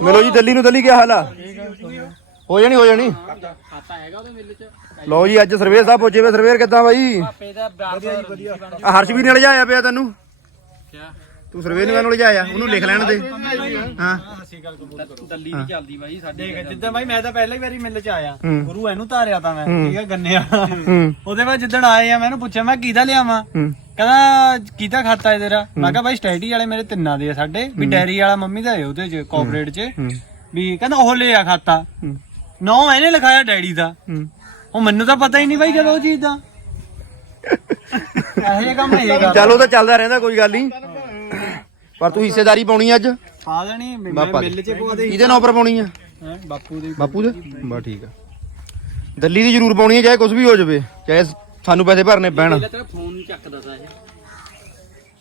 ਮਿਲੋ ਜੀ ਦਿੱਲੀ ਨੂੰ ਦਿੱਲੀ ਕੀ ਹਾਲ ਆ? ਹੋ ਜਾਣੀ ਹੋ ਜਾਣੀ। ਖਾਤਾ ਹੈਗਾ ਉਹਦੇ ਮਿਲ ਚ ਲਓ ਜੀ ਅੱਜ ਸਰਵੇਰ ਸਾਹਿਬ ਪਹੁੰਚੇ ਵੇ ਸਰਵੇਰ ਕਿੱਦਾਂ ਬਾਈ? ਪਾਪੇ ਦਾ ਬਿਆਨ ਵਧੀਆ ਆ ਹਰਸ਼ਵੀਰ ਪਿਆ ਤੈਨੂੰ? ਕਿਆ ਤੂੰ ਸਰਵੇਰ ਨੂੰ ਕਾਹਨੂੰ ਲਿਜਾਇਆ ਉਹਨੂੰ ਲਿਖ ਲੈਣ ਦੇ। ਹਾਂ। ਦੱਲੀ ਨਹੀਂ ਚੱਲਦੀ ਬਾਈ ਸਾਡੇ ਜਿੱਦਾਂ ਬਾਈ ਮੈਂ ਤਾਂ ਪਹਿਲਾਂ ਹੀ ਵਾਰੀ ਮਿਲ ਚ ਆਇਆ। ਗੁਰੂ ਇਹਨੂੰ ਧਾਰਿਆ ਤਾਂ ਮੈਂ। ਠੀਕ ਹੈ ਗੰਨੇ ਵਾਲਾ ਉਹਦੇ ਬਾਅਦ ਜਿੱਦਣ ਆਏ ਆ ਮੈਂ ਇਹਨੂੰ ਪੁੱਛਿਆ ਮੈਂ ਕਿਹਦਾ ਲਿਆਵਾਂ? ਕਹਿੰਦਾ ਕਿਹਦਾ ਖਾਤਾ ਹੈ ਤੇਰਾ? ਮੈਂ ਕਿਹਾ ਬਾਈ ਸਟੈਡੀ ਵਾਲੇ ਮੇਰੇ ਤਿੰਨਾਂ ਦੇ ਆ ਸਾਡੇ। ਵੀ ਡੈਰੀ ਵਾਲਾ ਮੰਮੀ ਦਾ ਹੈ ਉਹਦੇ ਚ ਕੋਆਪਰੇਟ ਚ। ਵੀ ਕਹਿੰਦਾ ਉਹ ਲਿਆ ਖਾਤਾ। ਨੌ ਇਹਨੇ ਲਿਖਾਇਆ ਡੈਡੀ ਦਾ। ਉਹ ਮੈਨੂੰ ਤਾਂ ਪਤਾ ਹੀ ਨਹੀਂ ਬਾਈ ਜਦੋਂ ਉਹ ਚੀਜ਼ ਦਾ। ਇਹੋ ਕੰਮ ਇਹ ਕਰ ਚੱਲ ਤਾਂ ਚੱਲਦਾ ਰਹਿੰਦਾ ਕੋਈ ਗੱਲ ਨਹੀਂ। ਪਰ ਤੂੰ ਹਿੱਸੇਦਾਰੀ ਪਾਉਣੀ ਅੱਜ? ਪਾ ਦੇਣੀ ਮੈਂ ਬਾਪਾ ਮਿਲ ਚ ਪਵਾ ਦੇ। ਇਹਦੇ ਨਾਂ ਉੱਪਰ ਪਾਉਣੀ ਆ? ਹੈਂ, ਬਾਪੂ ਦੇ। ਬਾਪੂ ਦੇ? ਬਾ ਠੀਕ ਆ। ਦਿੱਲੀ ਦੀ ਜ਼ਰੂਰ ਪਾਉਣੀ ਹੈ ਚਾਹੇ ਕੁਝ ਵੀ ਹੋ ਜਾਵੇ ਚਾਹੇ ਸਾਨੂੰ ਪੈਸੇ ਭਰਨੇ ਪੈਣ। ਤੇਰਾ ਫੋਨ ਨਹੀਂ ਚੱਕਦਾ ਤਾ ਇਹ।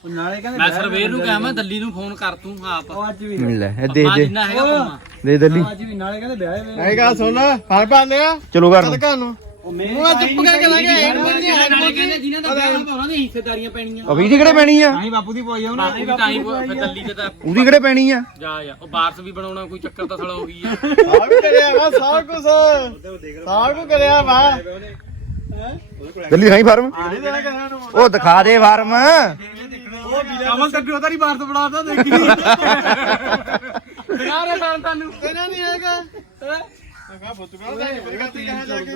ਉਹ ਨਾਲੇ ਕਹਿੰਦੇ ਮੈਂ ਸਰਵੇਰ ਨੂੰ ਕਿਹਾ ਮੈਂ ਦੱਲੀ ਨੂੰ ਫੋਨ ਕਰ ਤੂੰ ਆਪ। ਉਹ ਅੱਜ ਵੀ ਲੈ ਇਹ ਦੇ ਆ ਦੇ। ਜਿੰਨਾ ਹੈਗਾ ਪੰਮਾ ਦੇ ਦਿੱਲੀ। ਅੱਜ ਵੀ ਨਾਲੇ ਕਹਿੰਦੇ ਵਿਆਹ ਵੇ ਇਹ ਗੱਲ ਸੁਣ ਫੜ ਪਾਉਂਦੇ ਆ। ਚਲੋ ਘਰ ਨੂੰ। ਘਰ ਨੂੰ। ਉਹ ਮੇਰੇ ਚੁੱਪ ਕਰਕੇ ਲਾਂਗੇ ਨਾਲੇ ਕਹਿੰਦੇ ਜਿਨ੍ਹਾਂ ਦਾ ਵਿਆਹ ਹੋਣਾ ਉਹਨਾਂ ਦੀ ਹਿੱਸੇਦਾਰੀਆਂ ਪੈਣੀਆਂ। ਅਭੀ ਦੀ ਕਿਹੜੇ ਪੈਣੀ ਆ? ਨਹੀਂ ਬਾਪੂ ਦੀ ਪਵਾਈ ਆ ਉਹਨਾਂ। ਬਾਪੂ ਤਾਂ ਹੀ ਫਿਰ ਦੱਲੀ ਤੇ ਤਾਂ ਉਹਦੀ ਕਿਹੜੇ ਪੈਣੀ ਆ? ਜਾ ਜਾ ਉਹ ਬਾਰਸ ਵੀ ਬਣਾਉਣਾ ਕੋਈ ਚੱਕਰ ਤਾਂ ਥੜਾ ਹੋ ਗਈ ਆ। ਆ ਵੀ ਕਰਿਆ ਵਾ ਸਭ ਕੁਝ ਸਭ ਕੁਝ ਕਰਿਆ ਵਾ। ਦਿੱਲੀ ਖਾਈ ਫਾਰਮ? ਉਹ ਦਿਖਾ ਦੇ ਫਾਰਮ। ਕਮਲ ਕੱਟੂ ਉਹਦਾ ਨਹੀਂ ਬਾਰਸ ਬਣਾਤਾ ਦੇਖੀ ਯਾਰ ਇਹ ਤੁਹਾਨੂੰ। ਤੇਰਾ ਨਹੀਂ ਹੈਗਾ। ਫੋਟੋ ਦਾ ਨਹੀਂ ਪਤਾ ਕੀ ਕਹਿਣਾ ਜਾ ਕੇ।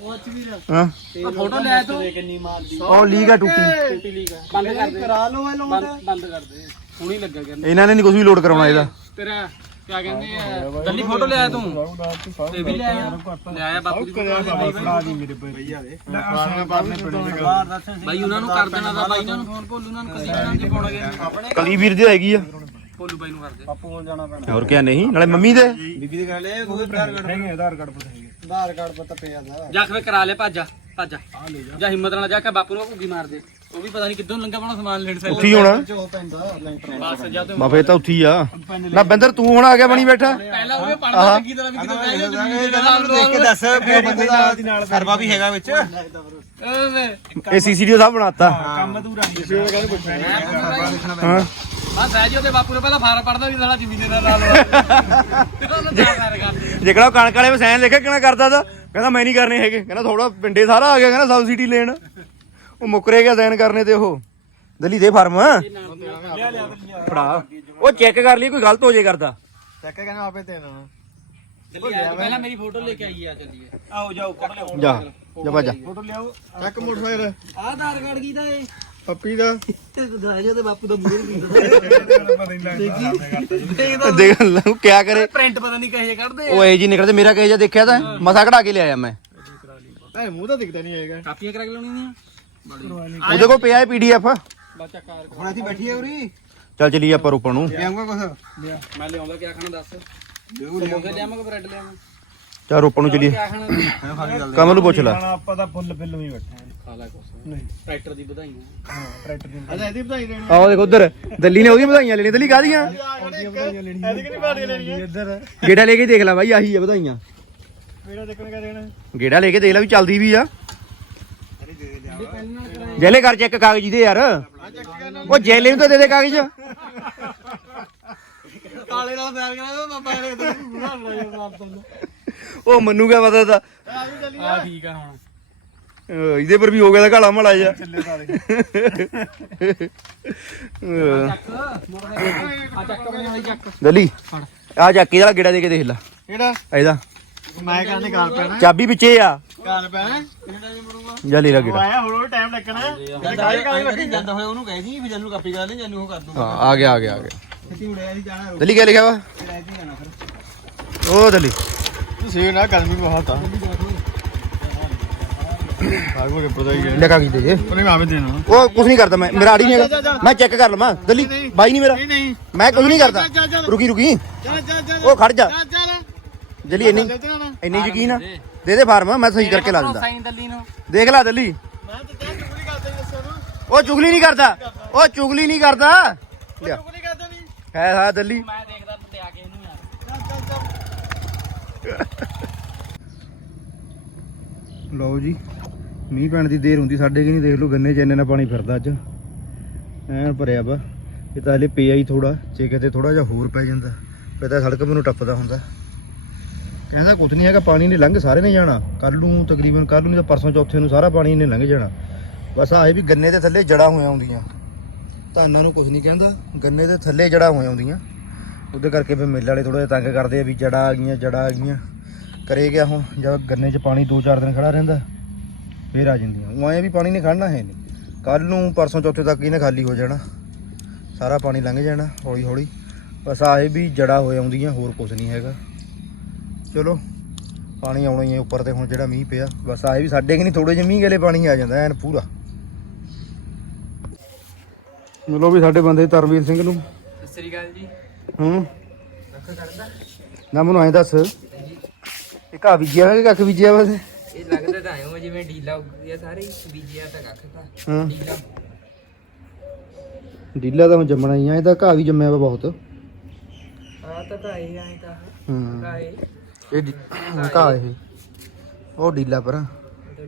ਉਹ ਅੱਜ ਵੀ ਹਾਂ। ਫੋਟੋ ਲੈ ਤੂੰ। ਕਿੰਨੀ ਮਾਰਦੀ ਉਹ ਲੀਗ ਆ ਟੁੱਟੀ। ਟੂਟੀ ਆ। ਬੰਦ ਕਰ ਦੇ। ਕਰਾ ਲਓ ਇਹ ਬੰਦ ਬੰਦ ਕਰ ਦੇ। ਹੁਣੀ ਲੱਗਾ ਇਹਨਾਂ ਨੇ ਨਹੀਂ ਕੁਝ ਵੀ ਲੋਡ ਕਰਾਉਣਾ ਇਹਦਾ। ਤੇਰਾ ਕਿਆ ਕਹਿੰਦੇ ਆ ਦੱਲੀ ਫੋਟੋ ਲਿਆ ਤੂੰ ਤੇ ਵੀ ਲੈ ਆਇਆ ਲੈ ਆਇਆ ਬਾਪੂ ਦੀ ਫੋਟੋ ਦੀ ਮੇਰੇ ਭਈਆ ਦੇ ਆਸਾਂ ਪਾਣੇ ਪੜੇ ਬਾਈ ਉਹਨਾਂ ਨੂੰ ਕਰ ਦੇਣਾ ਦਾ ਬਾਈ ਉਹਨਾਂ ਨੂੰ ਫੋਨ ਭੋਲੂ ਉਹਨਾਂ ਨੂੰ ਕਦੀ ਇਹਨਾਂ ਦੇ ਪਾਉਣਾ ਗਿਆ ਕਲੀ ਵੀਰ ਦੀ ਹੈਗੀ ਆ ਭੋਲੂ ਬਾਈ ਨੂੰ ਕਰ ਦੇ ਬਾਪੂ ਕੋਲ ਜਾਣਾ ਪੈਣਾ ਹੋਰ ਕਿਆ ਨਹੀਂ ਨਾਲੇ ਮੰਮੀ ਦੇ ਬੀਬੀ ਦੇ ਕਰ ਲੈ ਉਹਦੇ ਆਧਾਰ ਕਾਰਡ ਹੈਗੇ ਆਧਾਰ ਕਾਰਡ ਪਤਾ ਹੈਗੇ ਆਧਾਰ ਕਾਰਡ ਪਤਾ ਪਿਆ ਦਾ ਜਾ ਕਰਾ ਲੈ ਭੱਜ ਭੱਜ ਜਾ ਜਾ ਹਿੰਮਤ ਨਾਲ ਜਾ ਕੇ ਬਾਪੂ ਨੂੰ ਘੁੱਗੀ ਮਾਰ ਦੇ ਉਹ ਵੀ ਪਤਾ ਨਹੀਂ ਕਿੱਦੋਂ ਲੰਗਾ ਪਾਉਣਾ ਸਮਾਨ ਲੈਣ ਸੇ ਉੱਥੇ ਹੀ ਹੋਣਾ। ਜੋ ਪੈਂਦਾ ਲੈਂਟਰ ਬਸ ਜਾ ਤੂੰ ਬਾਬੇ ਤਾਂ ਉੱਥੇ ਹੀ ਆ ਨਾ ਬਿੰਦਰ ਤੂੰ ਹੁਣ ਆ ਗਿਆ ਬਣੀ ਬੈਠਾ। ਪਹਿਲਾਂ ਉਹ ਪੜਦਾ ਲੱਗੀ ਤਰ੍ਹਾਂ ਵੀ ਕਿਤੇ ਬਹਿ ਜਾ ਜ਼ਮੀਨ ਦੇਖ ਕੇ ਦੱਸ ਵੀ ਬੰਦੇ ਦਾ ਸਰਵਾ ਵੀ ਹੈਗਾ ਵਿੱਚ। ਓਏ ਇਹ ਸੀਸੀਟੀਓ ਸਾਹਿਬ ਬਣਾਤਾ। ਕੰਮ ਅਧੂਰਾ ਨਹੀਂ। ਹਾਂ ਆ ਸਹਿਜ ਉਹਦੇ ਬਾਪੂ ਨੇ ਪਹਿਲਾਂ ਫਾਰ ਪੜਦਾ ਵੀ ਸਾਲਾ ਜ਼ਮੀਨ ਦਾ ਨਾਲ ਉਹਨੂੰ ਤਾਂ ਫਾਰ ਕਰਦੇ ਜਿਹੜਾ ਉਹ ਕਣਕ ਵਾਲੇ ਵਸੈਨ ਦੇਖਿਆ ਕਿਹਨਾਂ ਕਰਦਾ ਤਾ? ਕਹਿੰਦਾ ਮੈਂ ਨਹੀਂ ਕਰਨੇ ਹੈਗੇ। ਕਹਿੰਦਾ ਥੋੜਾ ਪਿੰਡੇ ਸਾਰਾ ਆ ਗਿਆ ਕਹਿੰਦਾ ਸਬਸਿਡੀ ਲੈਣ। ਉਹ ਮੁੱਕਰੇ ਗਿਆ ਸਾਈਨ ਕਰਨੇ ਤੇ ਉਹ। ਦਿੱਲੀ ਦੇ ਫਾਰਮ। ਫੜਾ। ਉਹ ਚੈੱਕ ਕਰ ਲਈ ਕੋਈ ਗਲਤ ਹੋ ਜੇ ਕਰਦਾ। ਚੱਕ ਕੇ ਕਹਿੰਦਾ ਆਪੇ ਤੇਨਾ ਪਹਿਲਾਂ ਮੇਰੀ ਫੋਟੋ ਲੈ ਕੇ ਆਈ ਆ ਚੱਲੀਏ ਆਓ ਜਾਓ ਕੱਢ ਲਿਓ ਜਾ ਜਾ ਭੱਜ ਜਾ। ਫੋਟੋ ਲਿਆਓ। ਚੱਕ ਮੋਟਰਸਾਈਕਲ। ਆਹ ਆਧਾਰ ਕਾਰਡ ਕੀ ਦਾ ਏ? ਪੱਪੀ ਦਾ। ਦਰਾਜਾ ਤੇ ਬਾਪੂ ਦਾ ਮੂਹਰੇ ਵੀ ਦੇਖ? ਲੈ ਉਹ ਕਿਆ ਕਰੇ? ਪ੍ਰਿੰਟ ਪਤਾ ਨਹੀਂ ਕਹੇ ਕੱਢਦੇ ਉਹ ਇਹ ਜੀ ਨਿਕਲਦੇ ਮੇਰਾ ਕਹੇ ਜਾ ਦੇਖਿਆ ਤਾਂ ਮਸਾ ਕਢਾ ਕੇ ਲਿਆਇਆ ਮੈਂ। ਇਹ ਮੂੰਹ ਤਾਂ ਦਿਖਦਾ ਨਹੀਂ ਹੈਗਾ। ਕਾਪੀਆਂ ਕਰਾ ਕੇ ਲਾਉਣੀਆਂ? ਉਹਦੇ ਕੋਲ ਪਿਆ ਹੈ ਪੀਡੀਐਫ ਹੁਣ ਇੱਥੇ ਬੈਠੀ ਹੈ ਉਰੀ। ਚੱਲ ਚਲੀ ਆਪਾਂ ਰੋਪੜ ਨੂੰ। ਲਿਆਉਂਗਾ ਕੁਛ? ਮੈਂ ਲਿਆਉਂਦਾ ਕਿਆ ਖਾਣਾ ਦੱਸ? ਸਮੋਸੇ ਲਿਆਵਾਂ ਕਿ ਬ੍ਰੈਡ ਲਿਆਵਾਂ? ਚੱਲ ਰੋਪੜ ਨੂੰ ਚਲੀਏ। ਕਿਆ ਖਾਣਾ ਕਮਲ ਨੂੰ ਪੁੱਛ ਲੈ। ਆਪਾਂ ਤਾਂ ਫੁੱਲ ਫਿੱਲ ਵੀ ਬੈਠੇ ਖਾ ਲੈ ਕੁਛ। ਟਰੈਕਟਰ ਦੀ ਵਧਾਈਆਂ ਹਾਂ। ਟਰੈਕਟਰ ਦੀ ਅੱਛਾ ਇਹਦੀ ਵਧਾਈ ਦੇਣੀ ਆਓ ਦੇਖ ਉਧਰ ਦਿੱਲੀ ਨੇ ਉਹਦੀਆਂ ਵਧਾਈਆਂ ਲੈਣੀਆਂ। ਦਿੱਲੀ ਕਾਹਦੀਆਂ? ਇਹਦੀ ਕਿਹੜੀ ਪਾਰਟੀ ਲੈਣੀ ਹੈ? ਇੱਧਰ। ਗੇੜਾ ਲੈ ਕੇ ਦੇਖ ਲੈ ਬਾਈ ਆਹੀ ਆ ਵਧਾਈਆਂ। ਮੇਰਾ ਦੇਖਣ ਕਾ ਦੇਣਾ। ਗੇੜਾ ਲੈ ਕੇ ਦੇਖ ਲੈ ਵੀ ਚੱਲਦੀ ਵੀ ਆ। ਜੈਲੇ ਕਰ ਚੈੱਕ ਕਾਗਜ਼ ਦੇ ਯਾਰ। ਉਹ ਜੈਲੇ ਨੂੰ ਤਾਂ ਦੇ ਦੇ ਕਾਗਜ਼। ਕਾਲੇ ਨਾਲ ਪਿਆਰ ਕਰਾ ਬਾਬਾ ਨੇ ਬੁਰਾ ਬਣਾਇਆ ਉਹ ਮੰਨੂ ਕਿਆ ਪਤਾ ਤਾਂ। ਆ ਠੀਕ ਆ ਹੁਣ। ਅਹ ਇਹਦੇ ਪਰ ਵੀ ਹੋ ਗਿਆ ਤਾਂ ਕਾਲਾ ਮਲਾ ਜਾ ਚੱਲੇ ਸਾਰੇ। ਅਹ ਆ ਚੱਕ ਆਪਣੇ ਵਾਲੀ ਚੱਕ। ਦਿੱਲੀ ਆ ਚੱਕੀ ਦਾ ਗੇੜਾ ਦੇ ਕੇ ਦੇਖ ਲੈ। ਕਿਹੜਾ? ਇਹਦਾ। ਮੈਂ ਕਹਿੰਦੇ ਗਾਲ ਪੈਣਾ। ਚਾਬੀ ਵਿੱਚੇ ਆ। ਗਾਲ ਪੈਣਾ ਕਿੰਨੇ ਟਾਈਮ ਮਰੂਗਾ ਜਾ ਲੈ ਲਾ ਗੇੜਾ। ਆਇਆ ਹੋਰ ਹੋਰ ਟਾਈਮ ਲੱਗਣਾ। ਜਾਂਦਾ ਹੋਇਆ ਉਹਨੂੰ ਕਹਿ ਦੀ ਵੀ ਜਨੂੰ ਕਾਪੀ ਕਰ ਲੈ ਜਨੂੰ ਉਹ ਕਰ ਦੂੰ ਹਾਂ ਆ ਗਿਆ ਆ ਗਿਆ ਆ ਗਿਆ। ਛੇਤੀ ਉੜਿਆ ਦੀ ਜਾਣਾ ਦਿੱਲੀ ਕਿਆ ਲਿਖਿਆ ਵਾ? ਰਹਿ ਜੀ ਜਾਣਾ ਫਿਰ। ਉਹ ਦਿੱਲੀ। ਤੂੰ ਸੇ ਨਾ ਗਰਮੀ ਬਹੁਤ ਆ। ਆਗੂ ਕੇ ਹੀ ਦੇ ਜੇ ਉਹਨੇ ਆਵੇ ਦੇਣਾ। ਉਹ ਕੁਝ ਨਹੀਂ ਕਰਦਾ ਮੈਂ ਮੇਰਾ ਆੜੀ ਨਹੀਂ ਹੈਗਾ। ਮੈਂ ਚੈੱਕ ਕਰ ਲਵਾਂ। ਦਿੱਲੀ ਬਾਈ ਨਹੀਂ ਮੇਰਾ। ਨਹੀਂ ਨਹੀਂ। ਮੈਂ ਕੁਝ ਨਹੀਂ ਕਰਦਾ। ਰੁਕੀ ਰੁਕੀ। ਚੱਲ ਚੱਲ ਚੱਲ ਉਹ ਖੜ ਜਾ। ਚੱਲ ਜਲੀ ਇੰਨੀ ਇੰਨੀ ਯਕੀਨ ਆ। ਦੇ ਦੇ ਫਾਰਮ ਮੈਂ ਸਹੀ ਕਰਕੇ ਲਾ ਦਿੰਦਾ। ਸਾਈਨ ਦੱਲੀ ਨੂੰ। ਦੇਖ ਲੈ ਦਿੱਲੀ। ਮੈਂ ਤਾਂ ਤੈਨੂੰ ਚੁਗਲੀ ਕਰਦਾ ਨੂੰ ਉਹ ਚੁਗਲੀ ਨਹੀਂ ਕਰਦਾ। ਉਹ ਚੁਗਲੀ ਨਹੀਂ ਕਰਦਾ। ਲਿਆ। ਚੁਗਲੀ ਕਰਦਾ ਨਹੀਂ। ਹੈ ਹਾਂ ਦਿੱਲੀ। ਮੈਂ ਦੇਖਦਾ ਤੇ ਆ ਕੇ ਇਹਨੂੰ ਯਾਰ। ਚੱਲ ਚੱਲ ਚੱਲ। ਲਓ ਜੀ ਮੀਂਹ ਪੈਣ ਦੀ ਦੇਰ ਹੁੰਦੀ ਸਾਡੇ ਕਿ ਨਹੀਂ ਦੇਖ ਲਓ ਗੰਨੇ ਚ ਇੰਨੇ ਨਾਲ ਪਾਣੀ ਫਿਰਦਾ ਅੱਜ। ਐਨ ਭਰਿਆ ਵਾ। ਇਹ ਤਾਂ ਹਲੇ ਪਿਆ ਹੀ ਥੋੜਾ ਜੇ ਕਿਤੇ ਥੋੜਾ ਜਿਹਾ ਹੋਰ ਪੈ ਜਾਂਦਾ ਫਿਰ ਤਾਂ ਸੜਕ ਮੈਨੂੰ ਟੱਪਦਾ ਹੁੰਦਾ। ਕਹਿੰਦਾ ਕੁਝ ਨਹੀਂ ਹੈਗਾ, ਪਾਣੀ ਨੇ ਲੰਘ ਸਾਰੇ ਨੇ ਜਾਣਾ। ਕੱਲ ਨੂੰ, ਤਕਰੀਬਨ ਕੱਲ ਨੂੰ ਨਹੀਂ ਤਾਂ ਪਰਸੋਂ ਚੌਥੇ ਨੂੰ ਸਾਰਾ ਪਾਣੀ ਨੇ ਲੰਘ ਜਾਣਾ। ਬਸ ਆਏ ਵੀ ਗੰਨੇ ਦੇ ਥੱਲੇ ਜੜਾ ਹੋਇਆ ਹੁੰਦੀਆਂ। ਧਾਨਾਂ ਨੂੰ ਕੁਝ ਨਹੀਂ ਕਹਿੰਦਾ, ਗੰਨੇ ਦੇ ਥੱਲੇ ਜੜਾ ਹੋਇਆ ਹੁੰਦੀਆਂ। ਉਹਦੇ ਕਰਕੇ ਫਿਰ ਮੇਲੇ ਵਾਲੇ ਥੋੜਾ ਜਿਹਾ ਤੰਗ ਕਰਦੇ ਆ ਵੀ ਜੜਾ ਆ ਗਈਆਂ ਜੜਾ ਆ ਗਈਆਂ। ਕਰੇ ਗਿਆ ਹੁਣ, ਜਦ ਗੰਨੇ 'ਚ ਪਾਣੀ 2-4 ਦਿਨ ਖੜਾ ਰਹਿੰਦਾ, ਫੇਰ ਆ ਜਾਂਦੀਆਂ। ਉਹ ਐਂ ਵੀ ਪਾਣੀ ਨੇ ਖੜਨਾ ਹੈ ਨਹੀਂ ਕੱਲ ਨੂੰ, ਪਰਸੋਂ ਚੌਥੇ ਤੱਕ ਇਹਨੇ ਖਾਲੀ ਹੋ ਜਾਣਾ। ਸਾਰਾ ਪਾਣੀ ਲੰਘ ਜਾਣਾ ਹੌਲੀ ਹੌਲੀ ਬਸ ਆਏ ਵੀ ਜੜਾ ਹੋਏ ਆਉਂਦੀਆਂ ਹੋਰ ਕੁਝ ਨਹੀਂ ਹੈਗਾ। ਚਲੋ ਪਾਣੀ ਆਉਣਾ ਹੀ ਹੈ ਉੱਪਰ ਤੇ ਹੁਣ ਜਿਹੜਾ ਮੀਂਹ ਪਿਆ। ਬਸ ਆਏ ਵੀ ਸਾਡੇ ਕਿ ਨਹੀਂ ਥੋੜੇ ਜਿਹੇ ਮੀਂਹ ਗਲੇ ਪਾਣੀ ਆ ਜਾਂਦਾ ਐਨ ਪੂਰਾ। ਮਿਲੋ ਵੀ ਸਾਡੇ ਬੰਦੇ ਧਰਮਵੀਰ ਸਿੰਘ ਨੂੰ। ਸਤਿ ਸ੍ਰੀ ਅਕਾਲ ਜੀ ਹੂੰ ਨਾ ਮੈਨੂੰ ਐਂ ਦੱਸ ਇਹ ਘਾ ਬੀਜਿਆ ਕਿ ਕੱਖ ਬੀਜਿਆ ਵਾ ਇਹ? ਲੱਗਦਾ ਤਾਂ ਐਂ ਜਿਵੇਂ ਢੀਲਾ ਉੱਗ ਗਿਆ ਸਾਰੇ ਹੀ ਬੀਜਿਆ ਤਾਂ ਕੱਖ ਤਾਂ ਹਾਂ। ਢੀਲਾ ਡੀਲਾ ਤਾਂ ਹੁਣ ਜੰਮਣਾ ਹੀ ਆ ਇਹਦਾ ਘਾ ਵੀ ਜੰਮਿਆ ਵਾ ਬਹੁਤ। ਆ ਤਾਂ ਤਾਂ ਇਹ ਆਏ ਤਾਂ। ਹੂੰ। ਤਾਂ ਇਹ ਇਹ ਡੀ- ਘਾ ਇਹ। ਉਹ ਡੀਲਾ ਪਰ। ਤਾਂ